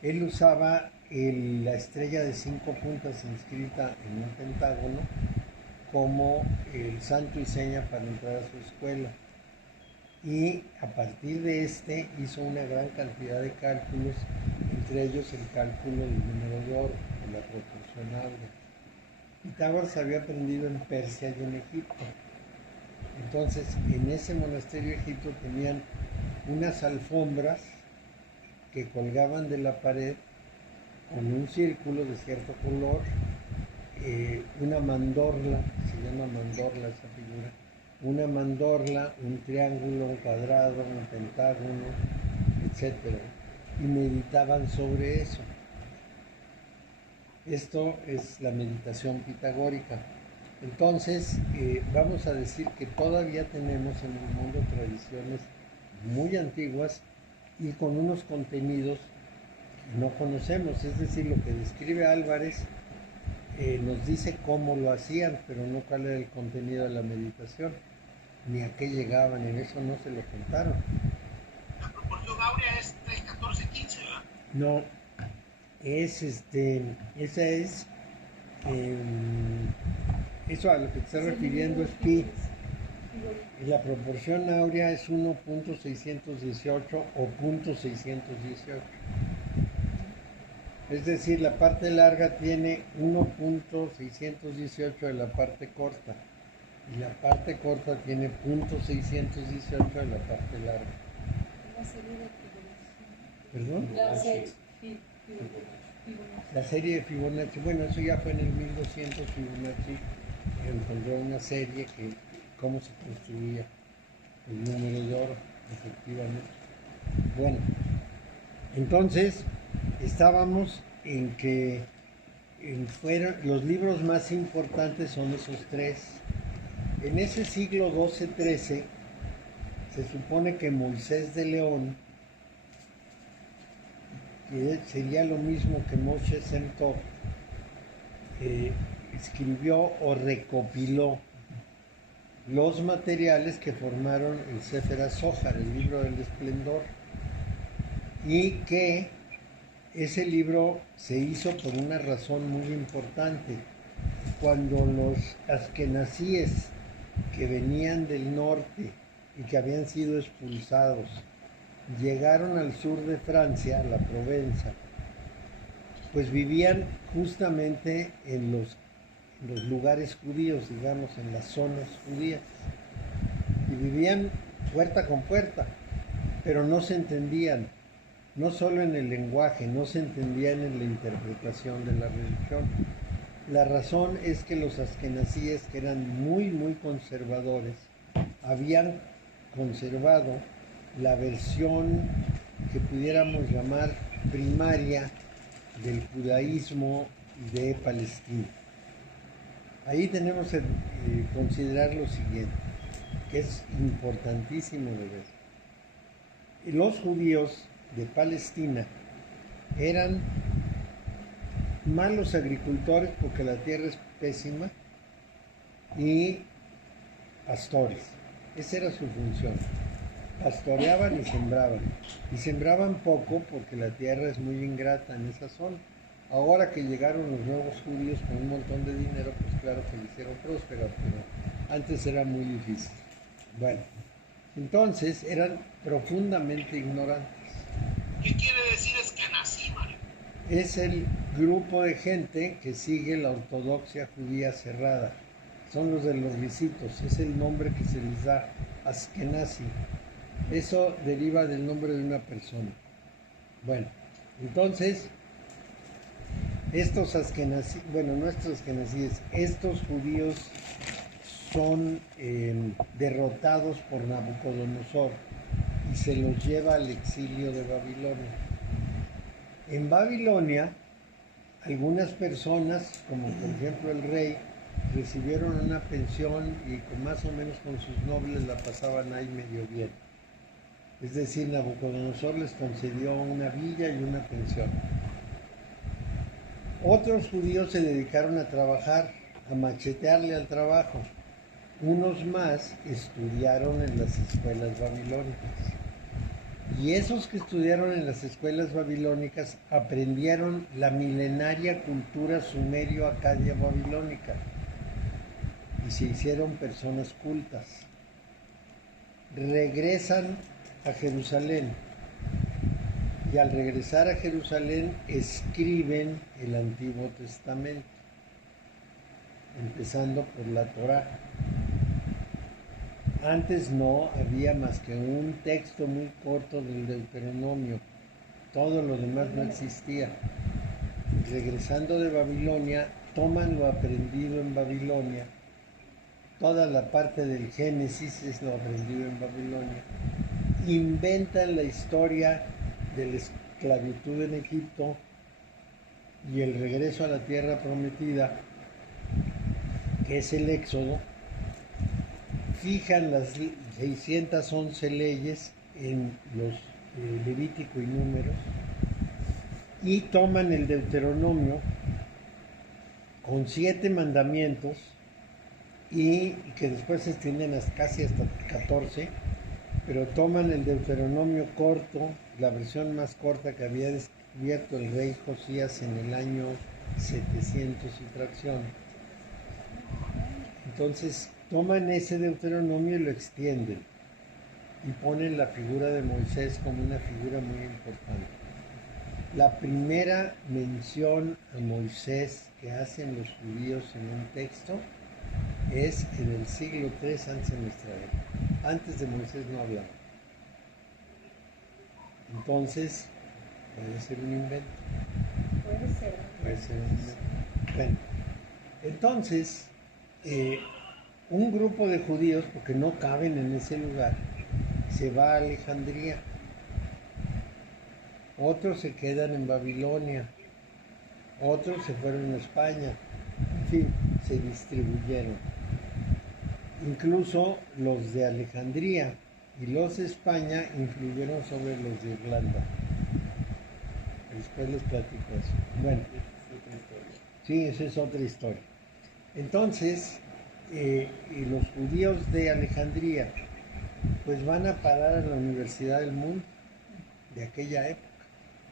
Él usaba la estrella de 5 puntas inscrita en un pentágono como el santo y seña para entrar a su escuela. Y a partir de hizo una gran cantidad de cálculos, entre ellos el cálculo del número de oro, de la proporción áurea. Pitágoras había aprendido en Persia y en Egipto. Entonces, en ese monasterio egipto tenían unas alfombras que colgaban de la pared con un círculo de cierto color, una mandorla, se llama mandorla esa figura, una mandorla, un triángulo, un cuadrado, un pentágono, etc. Y meditaban sobre eso. Esto es la meditación pitagórica. Entonces, vamos a decir que todavía tenemos en el mundo tradiciones muy antiguas y con unos contenidos que no conocemos. Es decir, lo que describe Álvarez nos dice cómo lo hacían, pero no cuál era el contenido de la meditación, ni a qué llegaban, en eso no se lo contaron. La proporción áurea es 3:14:15, ¿verdad? No, esa es, eso a lo que te estás refiriendo es pi. La proporción áurea es 1.618 o 0.618. Es decir, la parte larga tiene 1.618 de la parte corta y la parte corta tiene 0.618 de la parte larga. La serie de ¿Perdón? Fibonacci. La serie de Fibonacci, bueno, eso ya fue en el 1200. Fibonacci encontró una serie que cómo se construía el número de oro, efectivamente. Bueno, entonces estábamos en que los libros más importantes son esos 3. En ese siglo XII-XIII se supone que Moisés de León, que sería lo mismo que Moshe Shem Tov, escribió o recopiló los materiales que formaron el Sefer HaZohar, el libro del esplendor, y que ese libro se hizo por una razón muy importante. Cuando los askenazíes que venían del norte y que habían sido expulsados llegaron al sur de Francia, a la Provenza, pues vivían justamente en los lugares judíos, digamos, en las zonas judías, y vivían puerta con puerta, pero no se entendían, no solo en el lenguaje, no se entendían en la interpretación de la religión. La razón es que los askenazíes, que eran muy, muy conservadores, habían conservado la versión que pudiéramos llamar primaria del judaísmo de Palestina. Ahí tenemos que considerar lo siguiente, que es importantísimo de ver. Los judíos de Palestina eran malos agricultores porque la tierra es pésima y pastores. Esa era su función. Pastoreaban y sembraban poco porque la tierra es muy ingrata en esa zona. Ahora que llegaron los nuevos judíos con un montón de dinero, pues claro que le hicieron próspera, pero antes era muy difícil. Bueno, entonces eran profundamente ignorantes. ¿Qué quiere decir eskenazí, Mario? Es el grupo de gente que sigue la ortodoxia judía cerrada. Son los de los risitos, es el nombre que se les da, Askenazi. Eso deriva del nombre de una persona. Bueno, entonces, estos askenazíes, bueno, no estos askenazíes, estos judíos son derrotados por Nabucodonosor y se los lleva al exilio de Babilonia. En Babilonia Algunas personas, como por ejemplo el rey, recibieron una pensión y más o menos con sus nobles la pasaban ahí medio bien. Es decir, Nabucodonosor les concedió una villa y una pensión. Otros judíos se dedicaron a trabajar, a machetearle al trabajo. Unos más estudiaron en las escuelas babilónicas. Y esos que estudiaron en las escuelas babilónicas aprendieron la milenaria cultura sumerio-acadia babilónica y se hicieron personas cultas. Regresan a Jerusalén y al regresar a Jerusalén escriben el Antiguo Testamento, empezando por la Torá. Antes no había más que un texto muy corto del Deuteronomio, todo lo demás no existía. Regresando de Babilonia, toman lo aprendido en Babilonia, toda la parte del Génesis es lo aprendido en Babilonia, inventan la historia de la esclavitud en Egipto y el regreso a la tierra prometida, que es el Éxodo. Fijan las 611 leyes en los Levítico y Números y toman el Deuteronomio con 7 mandamientos y que después se extienden casi hasta 14, pero toman el Deuteronomio corto, la versión más corta que había descubierto el rey Josías en el año 700 y fracción. Entonces toman ese Deuteronomio y lo extienden y ponen la figura de Moisés como una figura muy importante. La primera mención a Moisés que hacen los judíos en un texto es en el siglo III antes de nuestra era. Antes de Moisés no hablaban. Entonces, puede ser un invento. Puede ser un invento. Bueno, entonces, un grupo de judíos, porque no caben en ese lugar, se va a Alejandría. Otros se quedan en Babilonia. Otros se fueron a España. En fin, se distribuyeron. Incluso los de Alejandría y los de España influyeron sobre los de Irlanda. Después les platico eso. Bueno, sí, esa es otra historia. Entonces, y los judíos de Alejandría pues van a parar a la Universidad del Mundo de aquella época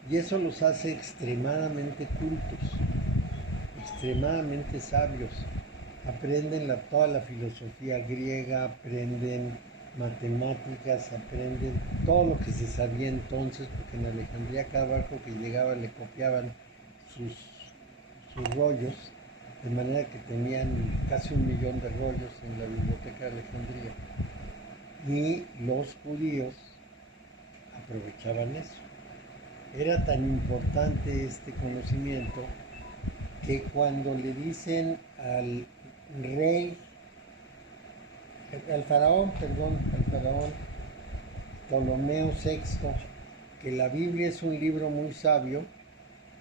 y eso los hace extremadamente cultos, extremadamente sabios. Aprenden toda la filosofía griega, aprenden matemáticas, aprenden todo lo que se sabía entonces, porque en Alejandría cada barco que llegaba le copiaban sus rollos, de manera que tenían casi 1 millón de rollos en la biblioteca de Alejandría. Y los judíos aprovechaban eso. Era tan importante este conocimiento que cuando le dicen al rey, al faraón Ptolomeo VI, que la Biblia es un libro muy sabio,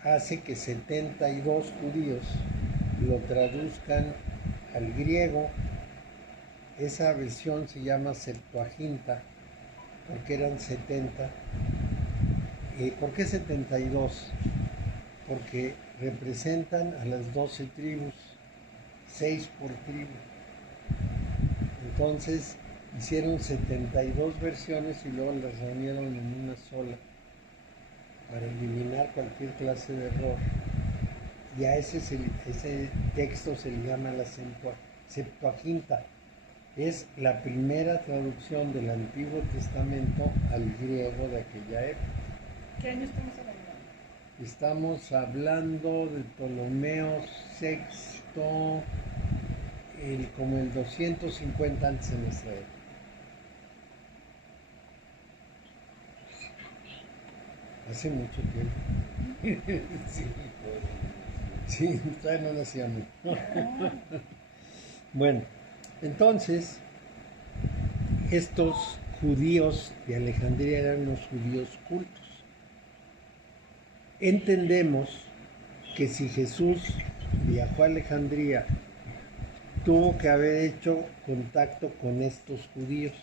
hace que 72 judíos lo traduzcan al griego. Esa versión se llama Septuaginta, porque eran 70. ¿Por qué 72? Porque representan a las 12 tribus, 6 por tribu. Entonces hicieron 72 versiones y luego las reunieron en una sola para eliminar cualquier clase de error. Y a ese texto se le llama la Septuaginta. Es la primera traducción del Antiguo Testamento al griego de aquella época. ¿Qué año estamos hablando? Estamos hablando de Ptolomeo VI, como el 250 antes de nuestra era. Hace mucho tiempo. Sí, todavía no nacíamos. Bueno, entonces, estos judíos de Alejandría eran unos judíos cultos. Entendemos que si Jesús viajó a Alejandría, tuvo que haber hecho contacto con estos judíos.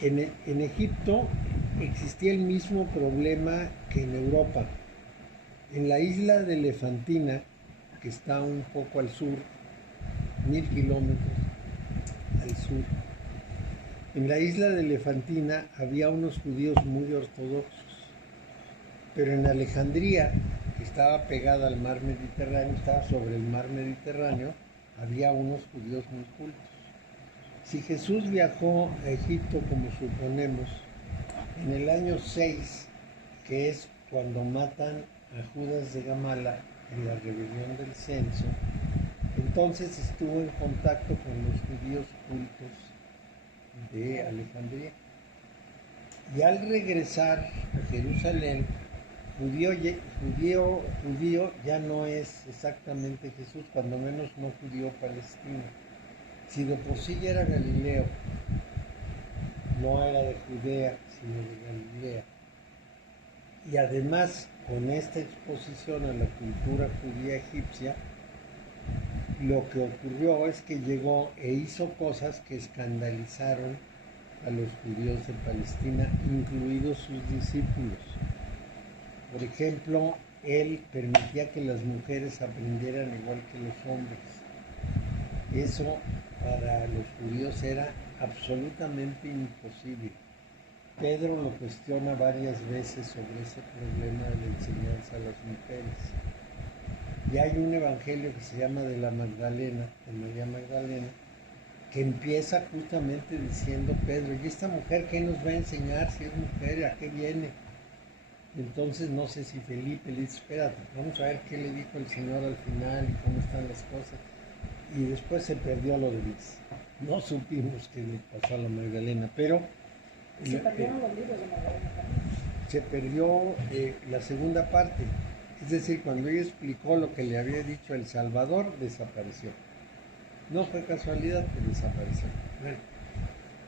En Egipto existía el mismo problema que en Europa. En la isla de Elefantina, que está un poco al sur, 1000 kilómetros al sur, en la isla de Elefantina había unos judíos muy ortodoxos, pero en Alejandría, que estaba pegada al mar Mediterráneo, estaba sobre el mar Mediterráneo, había unos judíos muy cultos. Si Jesús viajó a Egipto, como suponemos, en el año 6, que es cuando matan a Judas de Gamala en la rebelión del censo, entonces estuvo en contacto con los judíos cultos de Alejandría. Y al regresar a Jerusalén, judío ya no es exactamente Jesús, cuando menos no judío palestino. Si de por sí ya era Galileo, no era de Judea, sino de Galilea. Y además, con esta exposición a la cultura judía egipcia, lo que ocurrió es que llegó e hizo cosas que escandalizaron a los judíos de Palestina, incluidos sus discípulos. Por ejemplo, él permitía que las mujeres aprendieran igual que los hombres. Eso para los judíos era absolutamente imposible. Pedro lo cuestiona varias veces sobre ese problema de la enseñanza a las mujeres. Y hay un evangelio que se llama de la Magdalena, de María Magdalena, que empieza justamente diciendo Pedro, ¿y esta mujer qué nos va a enseñar si es mujer? ¿A qué viene? Entonces no sé si Felipe le dice, espérate, vamos a ver qué le dijo el Señor al final y cómo están las cosas. Y después se perdió lo de Luis. No supimos qué le pasó a la Magdalena, pero Se perdieron los libros de Magdalena también. se perdió la segunda parte. Es decir, cuando ella explicó lo que le había dicho el Salvador, desapareció. No fue casualidad que desapareció. Bueno,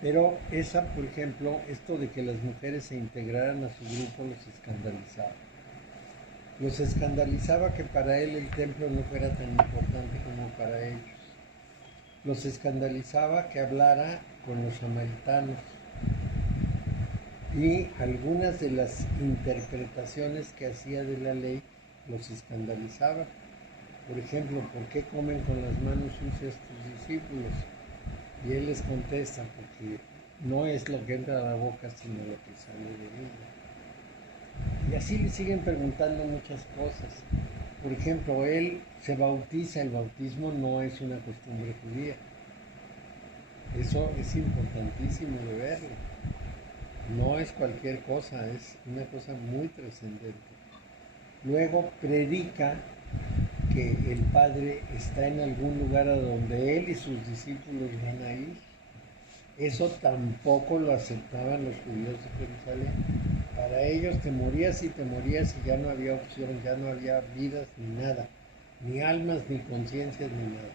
pero esa, por ejemplo, esto de que las mujeres se integraran a su grupo los escandalizaba. Los escandalizaba que para él el templo no fuera tan importante como para ellos. Los escandalizaba que hablara con los samaritanos. Y algunas de las interpretaciones que hacía de la ley los escandalizaba. Por ejemplo, ¿por qué comen con las manos sucias tus discípulos? Y él les contesta, porque no es lo que entra a la boca, sino lo que sale de ella. Y así le siguen preguntando muchas cosas. Por ejemplo, él se bautiza, el bautismo no es una costumbre judía. Eso es importantísimo de verlo. No es cualquier cosa, es una cosa muy trascendente. Luego predica que el Padre está en algún lugar a donde él y sus discípulos van a ir. Eso tampoco lo aceptaban los judíos de Jerusalén. Para ellos te morías y ya no había opción, ya no había vidas ni nada, ni almas, ni conciencias, ni nada.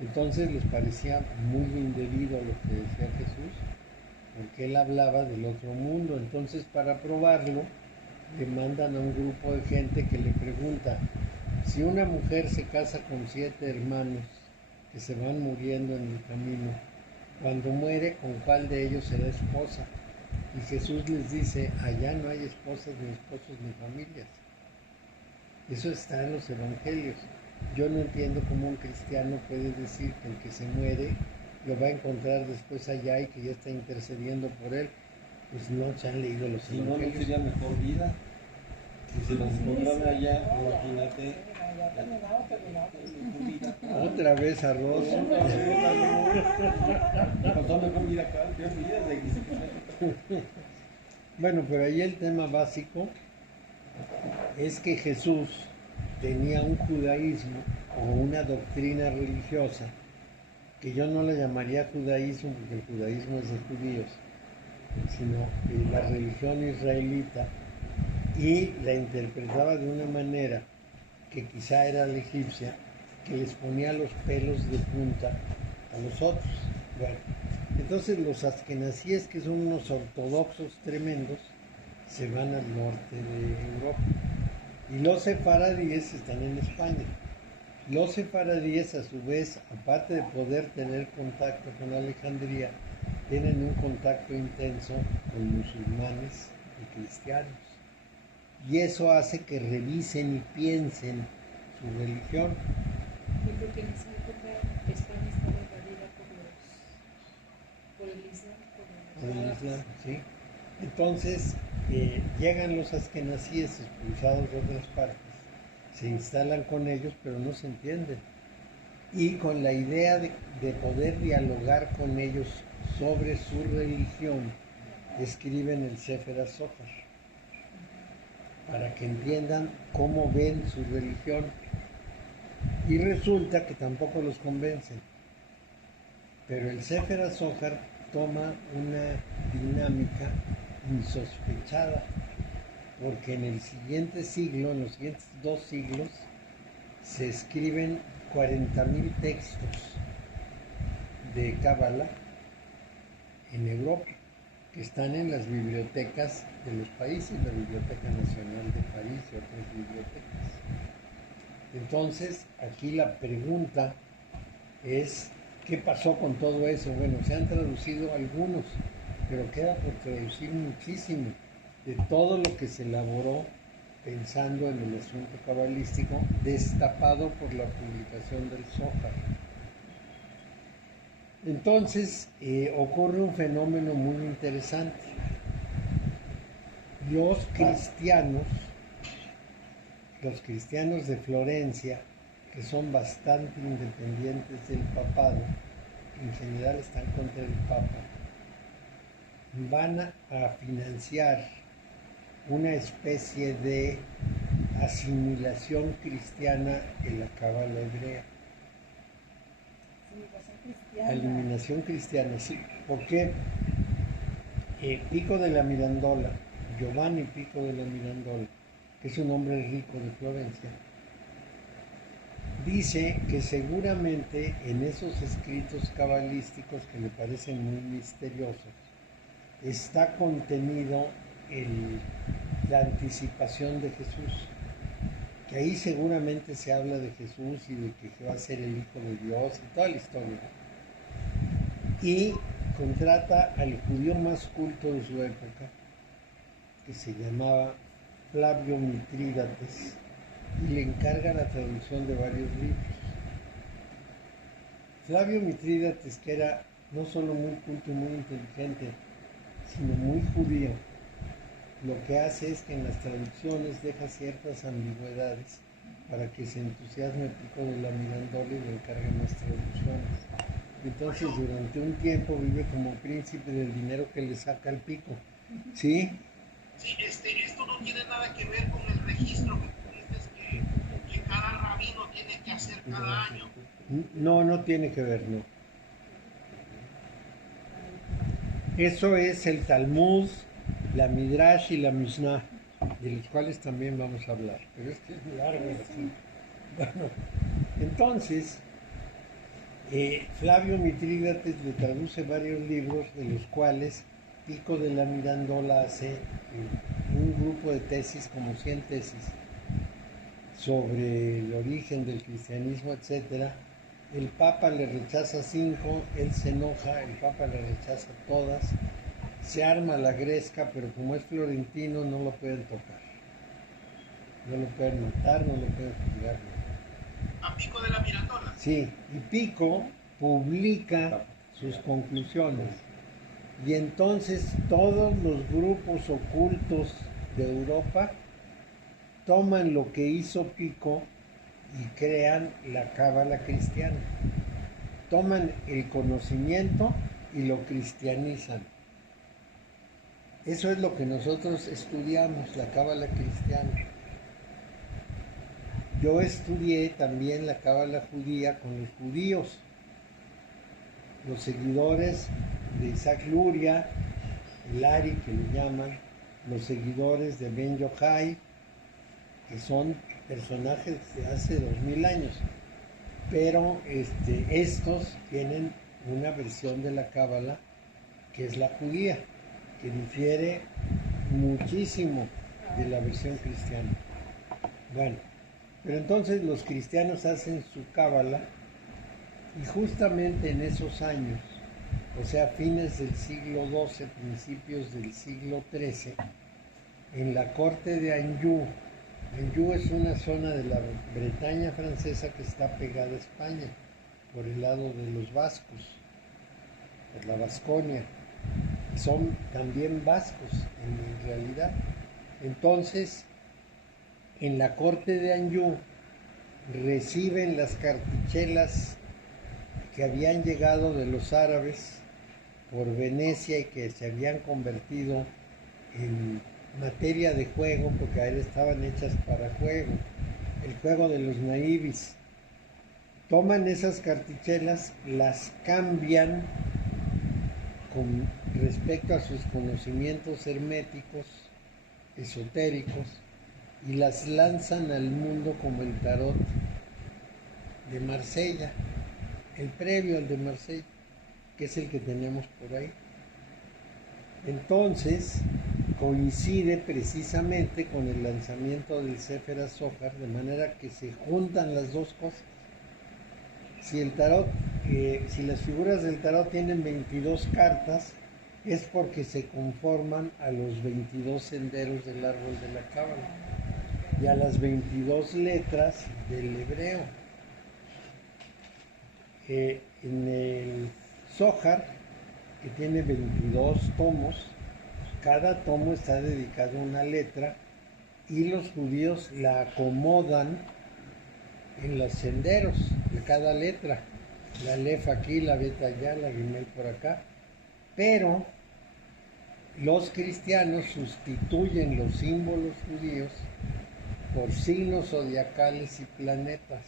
Entonces les parecía muy indebido lo que decía Jesús, porque él hablaba del otro mundo. Entonces, para probarlo, le mandan a un grupo de gente que le pregunta, si una mujer se casa con 7 hermanos que se van muriendo en el camino, cuando muere, ¿con cuál de ellos será esposa? Y Jesús les dice, allá no hay esposas, ni esposos, ni familias. Eso está en los evangelios. Yo no entiendo cómo un cristiano puede decir que el que se muere lo va a encontrar después allá y que ya está intercediendo por él. Pues no se han leído los Si no, evangelios. no sería mejor vida. Si se los encontraron allá, imagínate. Otra vez arroz. Pasó mejor vida acá, qué vida. Bueno, pero ahí el tema básico es que Jesús tenía un judaísmo o una doctrina religiosa que yo no le llamaría judaísmo, porque el judaísmo es de judíos, sino la religión israelita, y la interpretaba de una manera que quizá era la egipcia, que les ponía los pelos de punta a los otros. Bueno, entonces los askenazíes, que son unos ortodoxos tremendos, se van al norte de Europa. Y los sefaradíes están en España. Los sefaradíes, a su vez, aparte de poder tener contacto con Alejandría, tienen un contacto intenso con musulmanes y cristianos. Y eso hace que revisen y piensen su religión. Yo creo que en esa época España estaba invadida por el Islam, por Del los Islam, árabes. ¿sí? Entonces, llegan los askenazíes expulsados de otras partes, se instalan con ellos, pero no se entienden. Y con la idea de poder dialogar con ellos sobre su religión, escriben el Sefer HaZohar, para que entiendan cómo ven su religión. Y resulta que tampoco los convencen. Pero el Sefer HaZohar toma una dinámica insospechada, porque en el siguiente siglo, en los siguientes 2 siglos, se escriben 40.000 textos de Cábala en Europa, que están en las bibliotecas de los países, la Biblioteca Nacional de París y otras bibliotecas. Entonces, aquí la pregunta es, ¿qué pasó con todo eso? Bueno, se han traducido algunos, pero queda por traducir muchísimo de todo lo que se elaboró pensando en el asunto cabalístico, destapado por la publicación del Zohar. Entonces, ocurre un fenómeno muy interesante. Los cristianos de Florencia, que son bastante independientes del papado, en general están contra el papa, van a financiar una especie de asimilación cristiana en la cábala hebrea. Eliminación cristiana, sí. Porque Pico de la Mirandola, Giovanni Pico de la Mirandola, que es un hombre rico de Florencia, dice que seguramente en esos escritos cabalísticos que le parecen muy misteriosos está contenido la anticipación de Jesús, que ahí seguramente se habla de Jesús y de que va a ser el Hijo de Dios y toda la historia. Y contrata al judío más culto de su época, que se llamaba Flavio Mitrídates, y le encarga la traducción de varios libros. Flavio Mitrídates, que era no solo muy culto y muy inteligente, sino muy judío, lo que hace es que en las traducciones deja ciertas ambigüedades para que se entusiasme Pico de la Mirandola y le encargue más traducciones. Entonces, durante un tiempo vive como príncipe del dinero que le saca el Pico. ¿Sí? Sí, esto no tiene nada que ver con el registro que tú dices que cada rabino tiene que hacer cada año. No, no tiene que ver, no. Eso es el Talmud, la Midrash y la Mishnah, de los cuales también vamos a hablar. Pero es que es muy largo el asunto. Bueno, entonces, Flavio Mitrídates le traduce varios libros, de los cuales Pico de la Mirandola hace un grupo de tesis, como 100 tesis, sobre el origen del cristianismo, etc. El Papa le rechaza 5, él se enoja, el Papa le rechaza todas, se arma la gresca, pero como es florentino no lo pueden tocar, no lo pueden matar, no lo pueden juzgar. A Pico de la Mirandola. Sí, y Pico publica sus conclusiones. Y entonces todos los grupos ocultos de Europa toman lo que hizo Pico y crean la cábala cristiana. Toman el conocimiento y lo cristianizan. Eso es lo que nosotros estudiamos, la cábala cristiana. Yo estudié también la cábala judía con los judíos, los seguidores de Isaac Luria, el Ari que le llaman, los seguidores de Ben Yochai, que son personajes de hace 2000 años, pero estos tienen una versión de la cábala que es la judía, que difiere muchísimo de la versión cristiana. Bueno, pero entonces los cristianos hacen su cábala y justamente en esos años, o sea, fines del siglo XII, principios del siglo XIII, en la corte de Anjou. Anjou es una zona de la Bretaña francesa que está pegada a España, por el lado de los vascos, por la Vasconia. Son también vascos en realidad. Entonces, en la corte de Anjou reciben las cartuchelas que habían llegado de los árabes por Venecia y que se habían convertido en materia de juego, porque ahí estaban hechas para juego, el juego de los naibis. Toman esas cartuchelas, las cambian con respecto a sus conocimientos herméticos, esotéricos, y las lanzan al mundo como el tarot de Marsella, el previo al de Marsella, que es el que tenemos por ahí. Entonces, coincide precisamente con el lanzamiento del Sefer HaZohar, de manera que se juntan las dos cosas. Si el tarot, si las figuras del tarot tienen 22 cartas, es porque se conforman a los 22 senderos del árbol de la Cábala y a las 22 letras del hebreo. En el Zohar, que tiene 22 tomos, cada tomo está dedicado a una letra y los judíos la acomodan en los senderos de cada letra. La Aleph aquí, la Beta allá, la Gimel por acá. Pero los cristianos sustituyen los símbolos judíos por signos zodiacales y planetas.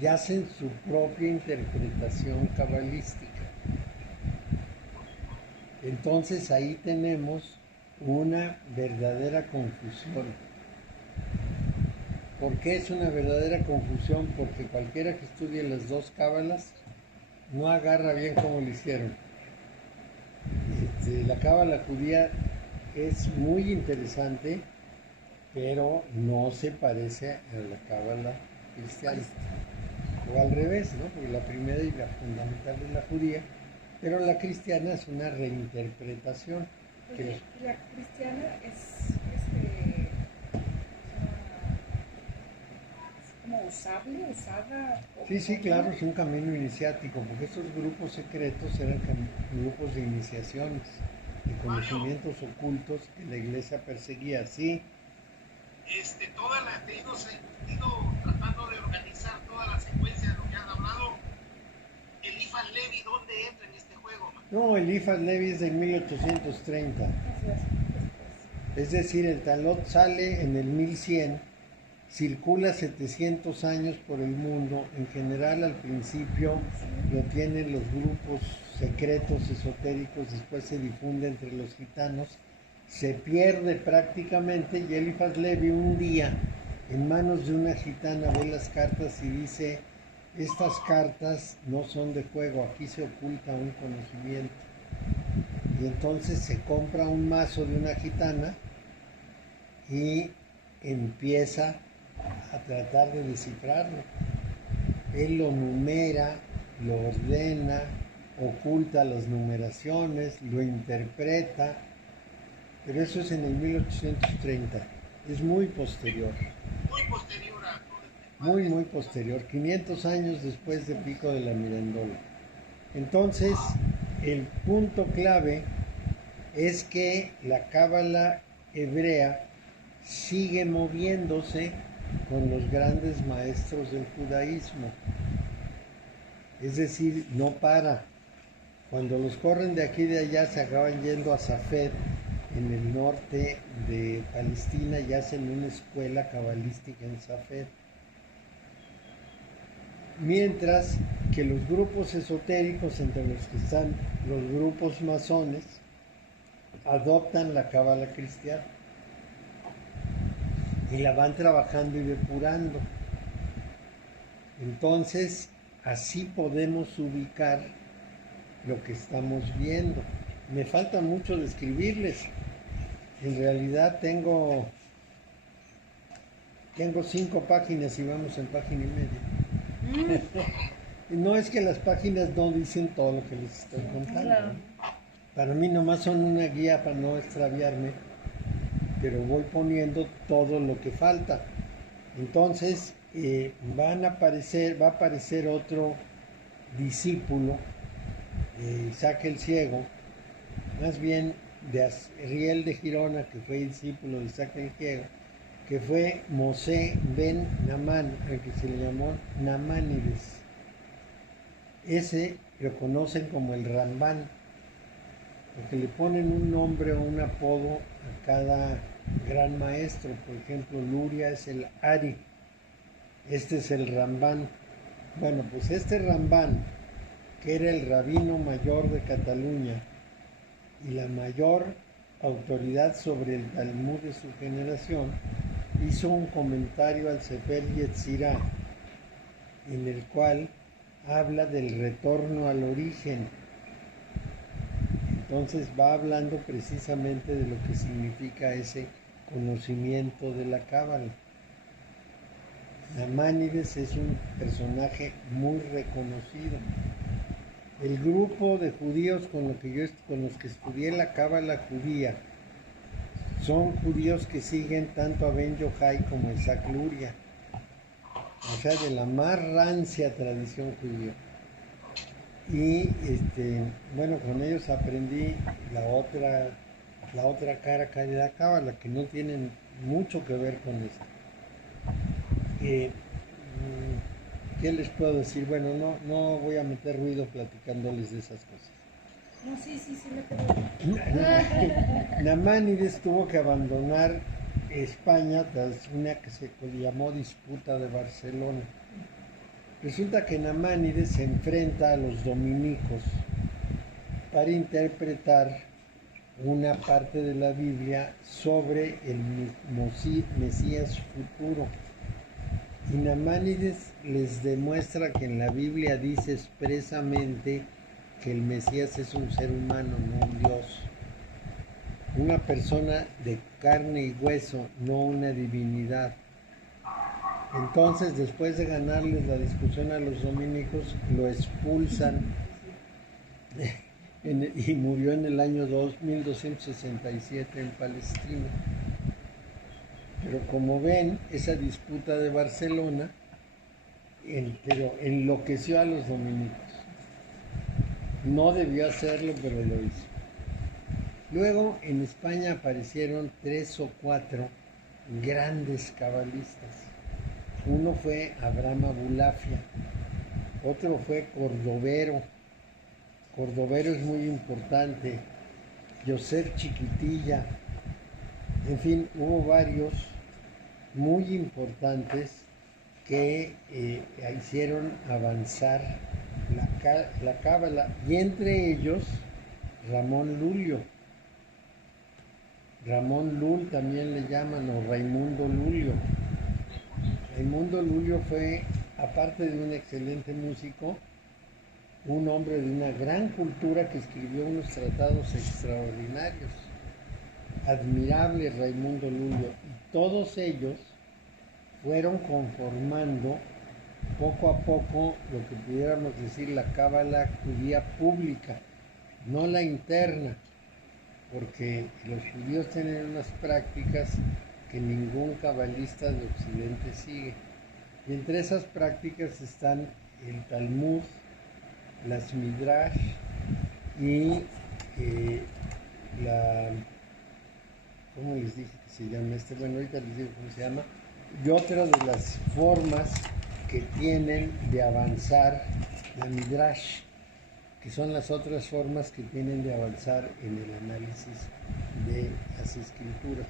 Y hacen su propia interpretación cabalística. Entonces ahí tenemos una verdadera confusión. ¿Por qué es una verdadera confusión? Porque cualquiera que estudie las dos cábalas no agarra bien cómo lo hicieron. La cábala judía es muy interesante, pero no se parece a la cábala cristiana. O al revés, ¿no? Porque la primera y la fundamental es la judía, pero la cristiana es una reinterpretación. Oye, la cristiana es como usada. Sí, claro, es un camino iniciático, porque estos grupos secretos eran grupos de iniciaciones, de conocimientos ocultos que la iglesia perseguía, sí. Te he ido tratando de organizar toda la secuencia de lo que has hablado. Eliphas Levi, ¿dónde entra en este juego? No, Eliphas Levi es de 1830. Es decir, el talot sale en el 1100, circula 700 años por el mundo. En general, al principio lo tienen los grupos secretos esotéricos, después se difunde entre los gitanos, se pierde prácticamente, y Eliphas Levi un día, en manos de una gitana, ve las cartas y dice: estas cartas no son de juego, aquí se oculta un conocimiento. Y entonces se compra un mazo de una gitana y empieza a tratar de descifrarlo. Él lo numera, lo ordena, oculta las numeraciones, lo interpreta, pero eso es en el 1830, es muy posterior. Muy posterior a... Muy posterior, 500 años después de Pico de la Mirandola. Entonces, el punto clave es que la cábala hebrea sigue moviéndose con los grandes maestros del judaísmo. Es decir, no para. Cuando los corren de aquí y de allá, se acaban yendo a Safed, en el norte de Palestina, y hacen una escuela cabalística en Safed. Mientras que los grupos esotéricos, entre los que están los grupos masones, adoptan la cábala cristiana y la van trabajando y depurando. Entonces, así podemos ubicar lo que estamos viendo. Me falta mucho describirles. En realidad tengo Tengo 5 páginas y vamos en página y media. No es que las páginas no dicen todo lo que les estoy contando. Claro. ¿No? Para mí nomás son una guía para no extraviarme, pero voy poniendo todo lo que falta. Entonces va a aparecer otro discípulo de Isaac el Ciego, más bien de Asriel de Girona, que fue discípulo de Isaac el Ciego, que fue Mosé ben Namán, al que se le llamó Namánides. Ese lo conocen como el Rambán, porque le ponen un nombre o un apodo a cada gran maestro. Por ejemplo, Luria es el Ari, este es el Rambán. Bueno, pues este Rambán, que era el rabino mayor de Cataluña y la mayor autoridad sobre el Talmud de su generación, hizo un comentario al Sefer Yetzirah, en el cual habla del retorno al origen. Entonces va hablando precisamente de lo que significa ese conocimiento de la Cábala. Namánides es un personaje muy reconocido. El grupo de judíos con los que estudié la Cábala judía son judíos que siguen tanto a Ben Yochai como a Isaac Luria, o sea, de la más rancia tradición judía. Y bueno, con ellos aprendí la otra cara de la Cábala, que no tienen mucho que ver con esto. ¿Qué les puedo decir? Bueno, no voy a meter ruido platicándoles de esas cosas. No, sí, le quedó. Namánides tuvo que abandonar España tras una que se llamó Disputa de Barcelona. Resulta que Namánides se enfrenta a los dominicos para interpretar una parte de la Biblia sobre el Mesías futuro. Y Namánides les demuestra que en la Biblia dice expresamente que el Mesías es un ser humano, no un Dios. Una persona de carne y hueso, no una divinidad. Entonces, después de ganarles la discusión a los dominicos, lo expulsan y murió en el año 1267 en Palestina. Pero como ven, esa disputa de Barcelona enloqueció a los dominicos. No debió hacerlo, pero lo hizo. Luego en España aparecieron 3 o 4 grandes cabalistas. Uno fue Abraham Abulafia, otro fue Cordovero. Cordovero es muy importante. Yosef Chiquitilla. En fin, hubo varios muy importantes que hicieron avanzar la Cábala, y entre ellos Ramón Lulio. Ramón Lul también le llaman, o Raimundo Lulio. Raimundo Lulio fue, aparte de un excelente músico, un hombre de una gran cultura que escribió unos tratados extraordinarios. Admirable Raimundo Lulio. Y todos ellos fueron conformando poco a poco lo que pudiéramos decir la Cábala judía pública, no la interna, porque los judíos tienen unas prácticas que ningún cabalista de Occidente sigue. Y entre esas prácticas están el Talmud, las Midrash y ¿cómo les dije que se llama Bueno, ahorita les digo cómo se llama. Y otra de las formas que tienen de avanzar la Midrash, que son las otras formas que tienen de avanzar en el análisis de las escrituras.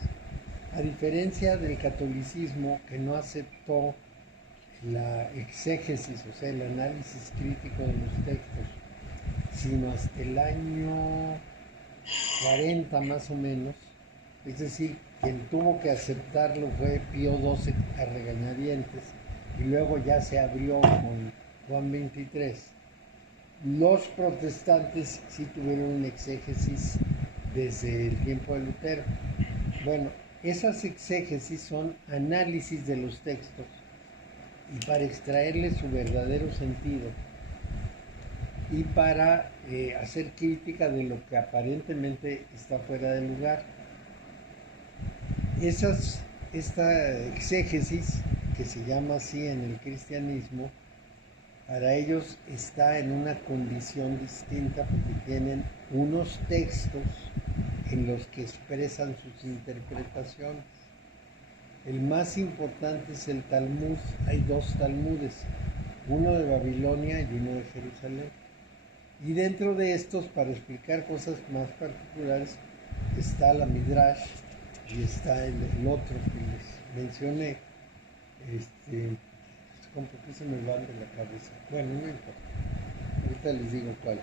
A diferencia del catolicismo, que no aceptó la exégesis, o sea, el análisis crítico de los textos, sino hasta el año 40 más o menos, es decir, quien tuvo que aceptarlo fue Pío XII a regañadientes, y luego ya se abrió con Juan XXIII. Los protestantes sí tuvieron una exégesis desde el tiempo de Lutero. Bueno, esas exégesis son análisis de los textos y para extraerle su verdadero sentido y para hacer crítica de lo que aparentemente está fuera de lugar. Esta exégesis, que se llama así en el cristianismo, para ellos está en una condición distinta porque tienen unos textos en los que expresan sus interpretaciones. El más importante es el Talmud. Hay dos Talmudes, uno de Babilonia y uno de Jerusalén. Y dentro de estos, para explicar cosas más particulares, está la Midrash y está el otro que les mencioné. ¿Por qué se me van de la cabeza? Bueno, no importa. Ahorita les digo cuál.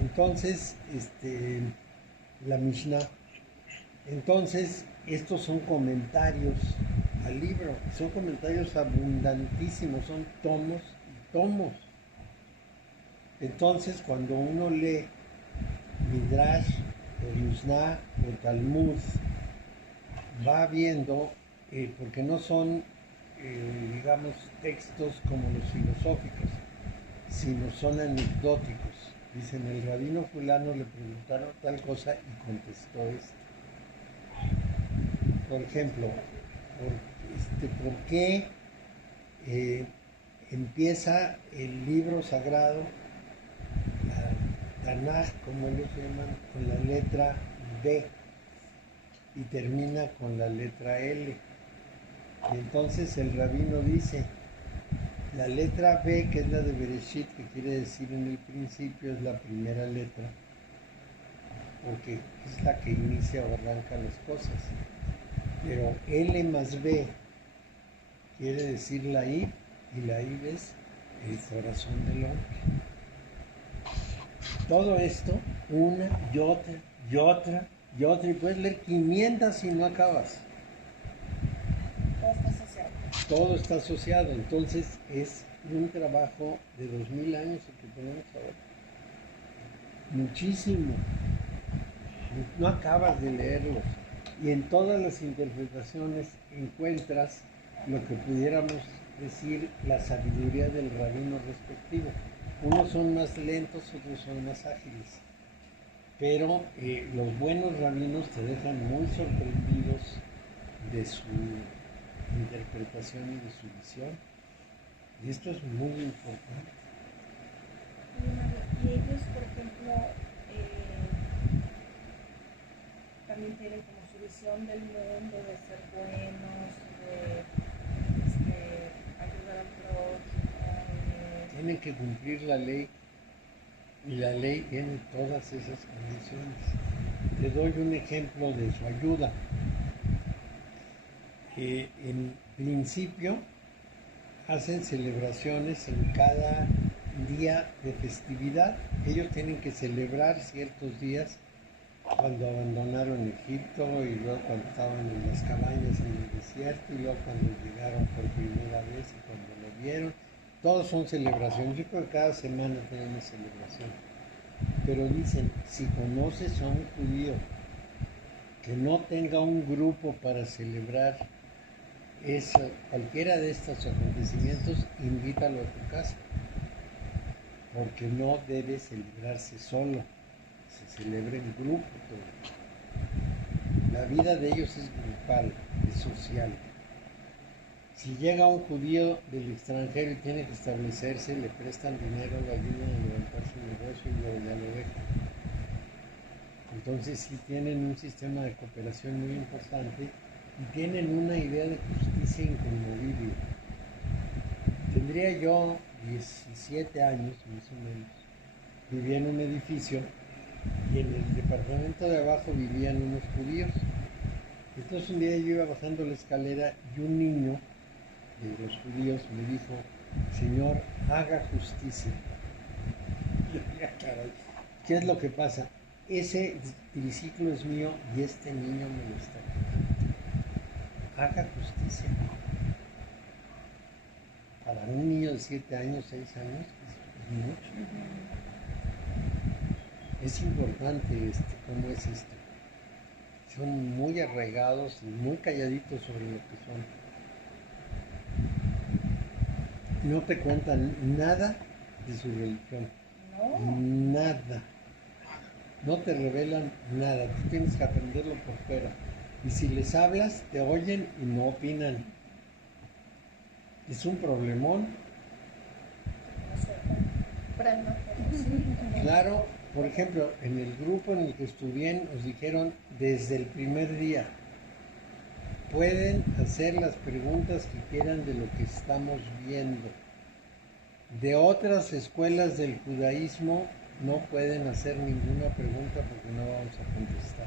Entonces, la Mishnah. Entonces, estos son comentarios al libro. Son comentarios abundantísimos, son tomos y tomos. Entonces, cuando uno lee Midrash, o Mishnah, o Talmud, va viendo, porque no son, digamos, textos como los filosóficos, sino son anecdóticos. Dicen, el rabino fulano le preguntaron tal cosa y contestó esto. Por ejemplo, ¿por qué empieza el libro sagrado, la Tanaj, como ellos llaman, con la letra B y termina con la letra L? Y entonces el rabino dice, la letra B, que es la de Bereshit, que quiere decir en el principio, es la primera letra, porque es la que inicia o arranca las cosas. Pero L más B quiere decir la I, y la I es el corazón del hombre. Todo esto, una y otra, y otra, y otra, y puedes leer 500 y no acabas. Todo está asociado. Todo está asociado, entonces es un trabajo de 2000 años el que tenemos ahora. Muchísimo. No acabas de leerlos. Y en todas las interpretaciones encuentras lo que pudiéramos decir la sabiduría del rabino respectivo. Unos son más lentos, otros son más ágiles. Pero los buenos rabinos te dejan muy sorprendidos de su interpretación y de su visión. Y esto es muy importante. Y ellos, por ejemplo, también tienen como su visión del mundo, de ser buenos, de ayudar al prójimo. Tienen que cumplir la ley, y la ley tiene todas esas condiciones. Te doy un ejemplo de su ayuda. En principio hacen celebraciones en cada día de festividad. Ellos tienen que celebrar ciertos días, cuando abandonaron Egipto, y luego cuando estaban en las cabañas en el desierto, y luego cuando llegaron por primera vez y cuando lo vieron. Todos son celebraciones. Yo creo que cada semana tienen una celebración. Pero dicen, si conoces a un judío que no tenga un grupo para celebrar cualquiera de estos acontecimientos, invítalo a tu casa, porque no debe celebrarse solo, se celebra en grupo todo. La vida de ellos es grupal, es social. Si llega un judío del extranjero y tiene que establecerse, le prestan dinero, le ayudan a levantar su negocio y luego ya lo dejan. Entonces sí tienen un sistema de cooperación muy importante y tienen una idea de justicia inconmovible. Tendría yo 17 años, más o menos. Vivía en un edificio y en el departamento de abajo vivían unos judíos. Entonces un día yo iba bajando la escalera y un niño de los judíos me dijo, Señor, haga justicia. Y yo dije, caray, ¿qué es lo que pasa? Ese triciclo es mío y este niño me lo está quitando. Haga justicia. Para un niño de 7 años, 6 años, es mucho. Es importante cómo es esto. son muy arraigados y muy calladitos sobre lo que son. No te cuentan nada de su religión, No, nada. No te revelan nada, tú tienes que aprenderlo por fuera. Y si les hablas, te oyen y no opinan. Es un problemón. no sé, prenda, pero sí. Claro, por ejemplo, en el grupo en el que estudié nos dijeron desde el primer día, pueden hacer las preguntas que quieran de lo que estamos viendo. De otras escuelas del judaísmo no pueden hacer ninguna pregunta porque no vamos a contestar.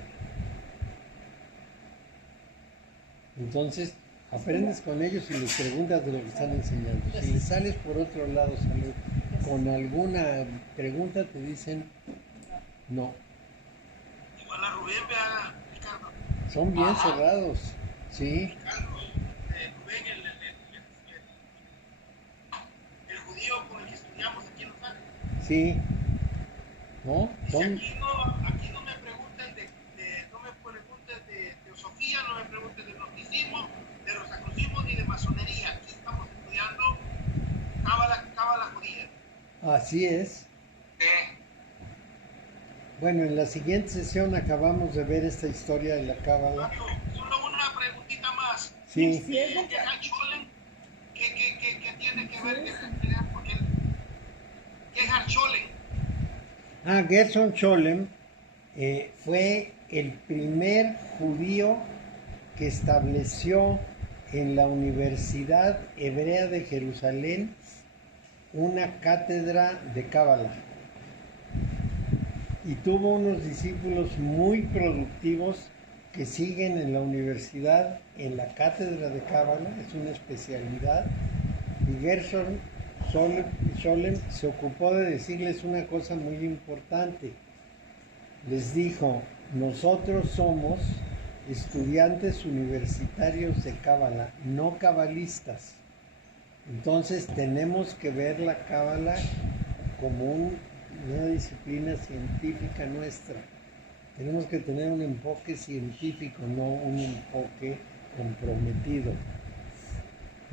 Entonces, aprendes con ellos y les preguntas de lo que están enseñando. Si les sales por otro lado, sales con alguna pregunta, te dicen no. Igual a Rubén, vea, Ricardo. Son bien cerrados, sí. Ricardo, Rubén, el judío con el que estudiamos aquí en Los Ángeles. Sí, ¿no? Dice, Son, aquí no me pregunten no me pregunten de teosofía, no me pregunten de gnosticismo, de rosacrucismo ni de masonería. Aquí estamos estudiando cábala judía. así es. Bueno, en la siguiente sesión acabamos de ver esta historia de la cábala. Mario, solo una preguntita más. Sí, Sí, es de ¿Qué Harcholen? ¿Qué tiene que ver? ¿Qué es Harcholen? Gerson Scholem fue el primer judío que estableció en la Universidad Hebrea de Jerusalén una cátedra de cábala. Y tuvo unos discípulos muy productivos que siguen en la universidad en la cátedra de cábala, es una especialidad. Y Gerson Scholem se ocupó de decirles una cosa muy importante. Les dijo, nosotros somos estudiantes universitarios de cábala, no cabalistas. Entonces tenemos que ver la cábala como una disciplina científica nuestra. Tenemos que tener un enfoque científico, no un enfoque comprometido.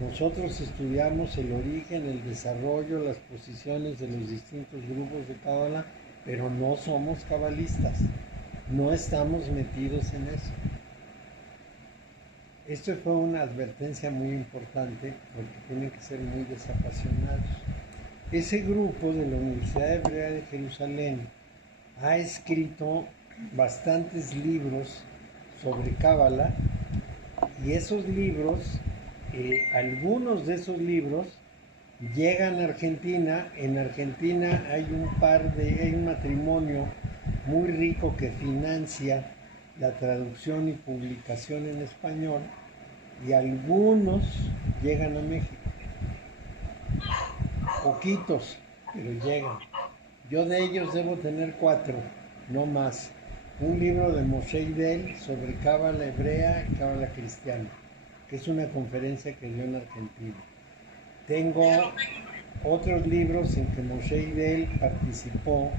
Nosotros estudiamos el origen, el desarrollo, las posiciones de los distintos grupos de cábala, pero no somos cabalistas. No estamos metidos en eso. Esto fue una advertencia muy importante porque tienen que ser muy desapasionados. Ese grupo de la Universidad Hebrea de Jerusalén ha escrito bastantes libros sobre cábala y esos libros, algunos de esos libros llegan a Argentina. En Argentina hay un matrimonio muy rico que financia la traducción y publicación en español y algunos llegan a México. Poquitos, pero llegan. Yo de ellos debo tener 4, no más. Un libro de Moshe Idel sobre cábala hebrea y cábala cristiana, que es una conferencia que dio en Argentina. Tengo otros libros en que Moshe Idel participó,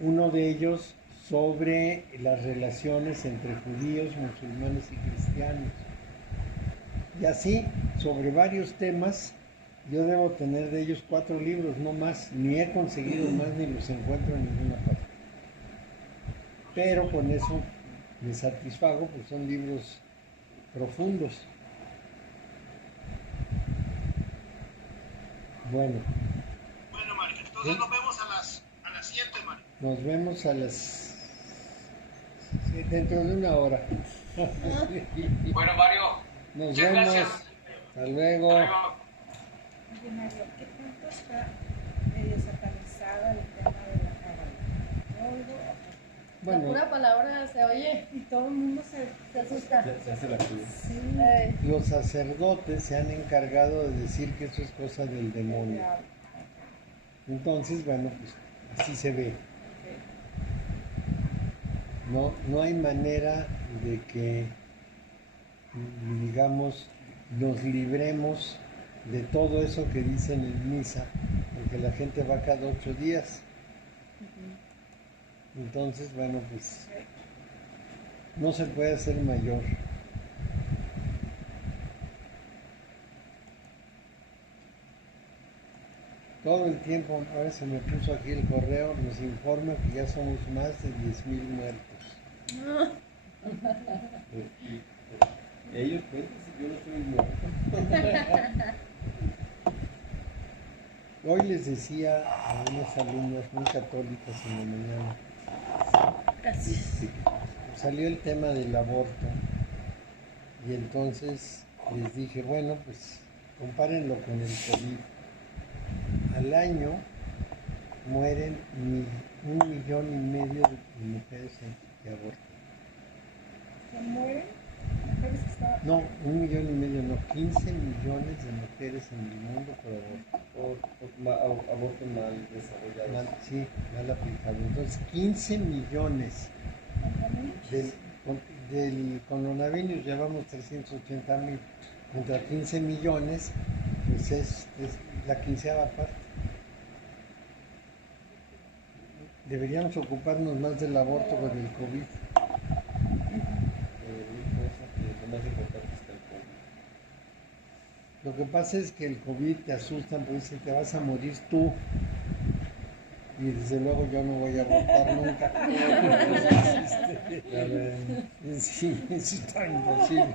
uno de ellos sobre las relaciones entre judíos, musulmanes y cristianos. Y así, sobre varios temas, yo debo tener de ellos 4 libros, no más, ni he conseguido más ni los encuentro en ninguna parte. Pero con eso me satisfago, pues son libros profundos. Bueno. Bueno, Mario, entonces nos vemos a las 7, Mario. Nos vemos dentro de una hora. Bueno, Mario, Nos muchas vemos. gracias. Hasta luego. Hasta luego. Oye, Mario, ¿qué tanto está medio satanizada el tema de la cábala? Yo oigo, La Bueno, pura palabra se oye. y todo el mundo se asusta. Se hace la cruz. Sí. los sacerdotes se han encargado de decir que eso es cosa del demonio. Ya, Entonces, bueno, pues así se ve. ok. No hay manera de que, digamos, nos libremos de todo eso que dicen en misa, porque la gente va cada 8 días. Entonces, bueno, pues no se puede hacer mayor. Todo el tiempo, ahora se me puso aquí el correo, nos informa que ya somos más de 10,000 muertos. Ellos cuentan si yo no estoy muerto. Hoy les decía a unas alumnas muy católicas en la mañana, Gracias. salió el tema del aborto y entonces les dije, bueno, pues compárenlo con el COVID. Al año mueren 1,5 millones de mujeres que abortan. ¿Se mueren? Mujeres que estaban... No, 1,5 millones, no, 15 millones de mujeres en el mundo por aborto. Aborto mal desarrollado. Sí, mal aplicado. Entonces, 15 millones. Del coronavirus llevamos 380,000 contra 15 millones, pues es la quinceava parte. Deberíamos ocuparnos más del aborto con el COVID. Lo más importante está el COVID. Lo que pasa es que el COVID te asustan, pues dicen, te vas a morir tú. Y desde luego yo no voy a abortar nunca. Sí, eso está imposible.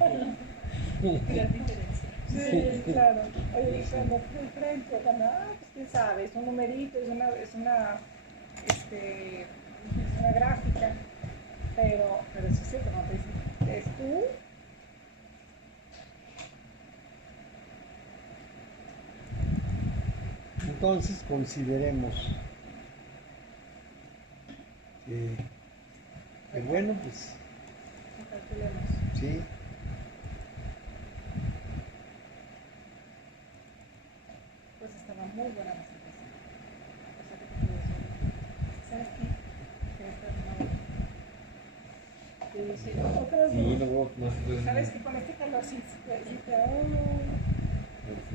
Gran diferencia. Sí, claro. Oye, cuando fui frente, cuando, pues quién sabe, es un numerito, es una gráfica, pero eso es cierto, cuando te dicen, ¿es tú? Entonces consideremos que bueno, pues Calculemos. sí. Pues estaba muy buena la situación. O sea, que te puedo decir, ¿sabes qué? Que esta es una otras Sí, dos. luego no se puede. ¿Sabes que con este calor sí te Se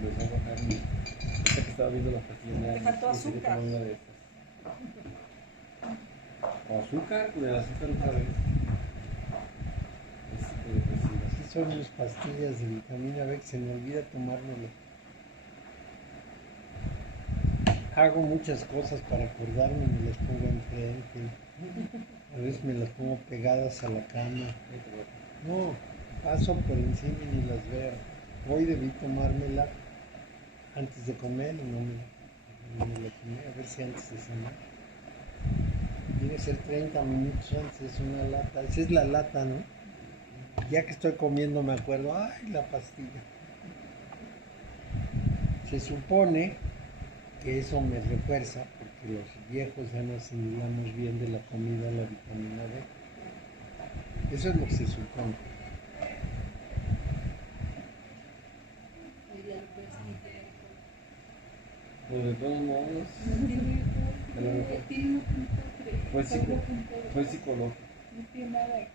les va a bajar. Ahorita que estaba viendo las pastillas. Te faltó azúcar. Una de estas. O azúcar, con el azúcar otra vez. Es depresiva. Sí son mis pastillas de vitamina B que se me olvida tomármelo. Hago muchas cosas para acordarme, me las pongo enfrente. A veces me las pongo pegadas a la cama. No, paso por encima y ni las veo. Hoy debí tomármela antes de comer y no me la tomé, a ver si antes de cenar. Tiene que ser 30 minutos antes, es una lata. Esa es la lata, ¿no? Ya que estoy comiendo me acuerdo, ¡ay, la pastilla! Se supone que eso me refuerza porque los viejos ya no asimilamos bien de la comida la vitamina D. Eso es lo que se supone. Hoy ya lo puedes meter. Pero de todos modos, No tiene A lo mejor. tiene 1.3. fue, está psico, 1.2. fue psicológico. no tiene nada de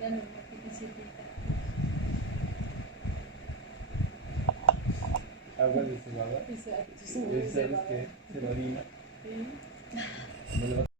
La norma tiene 7 y Agua de cebada. Exacto. ¿Sabes qué? Cebadina. Sí. Me lo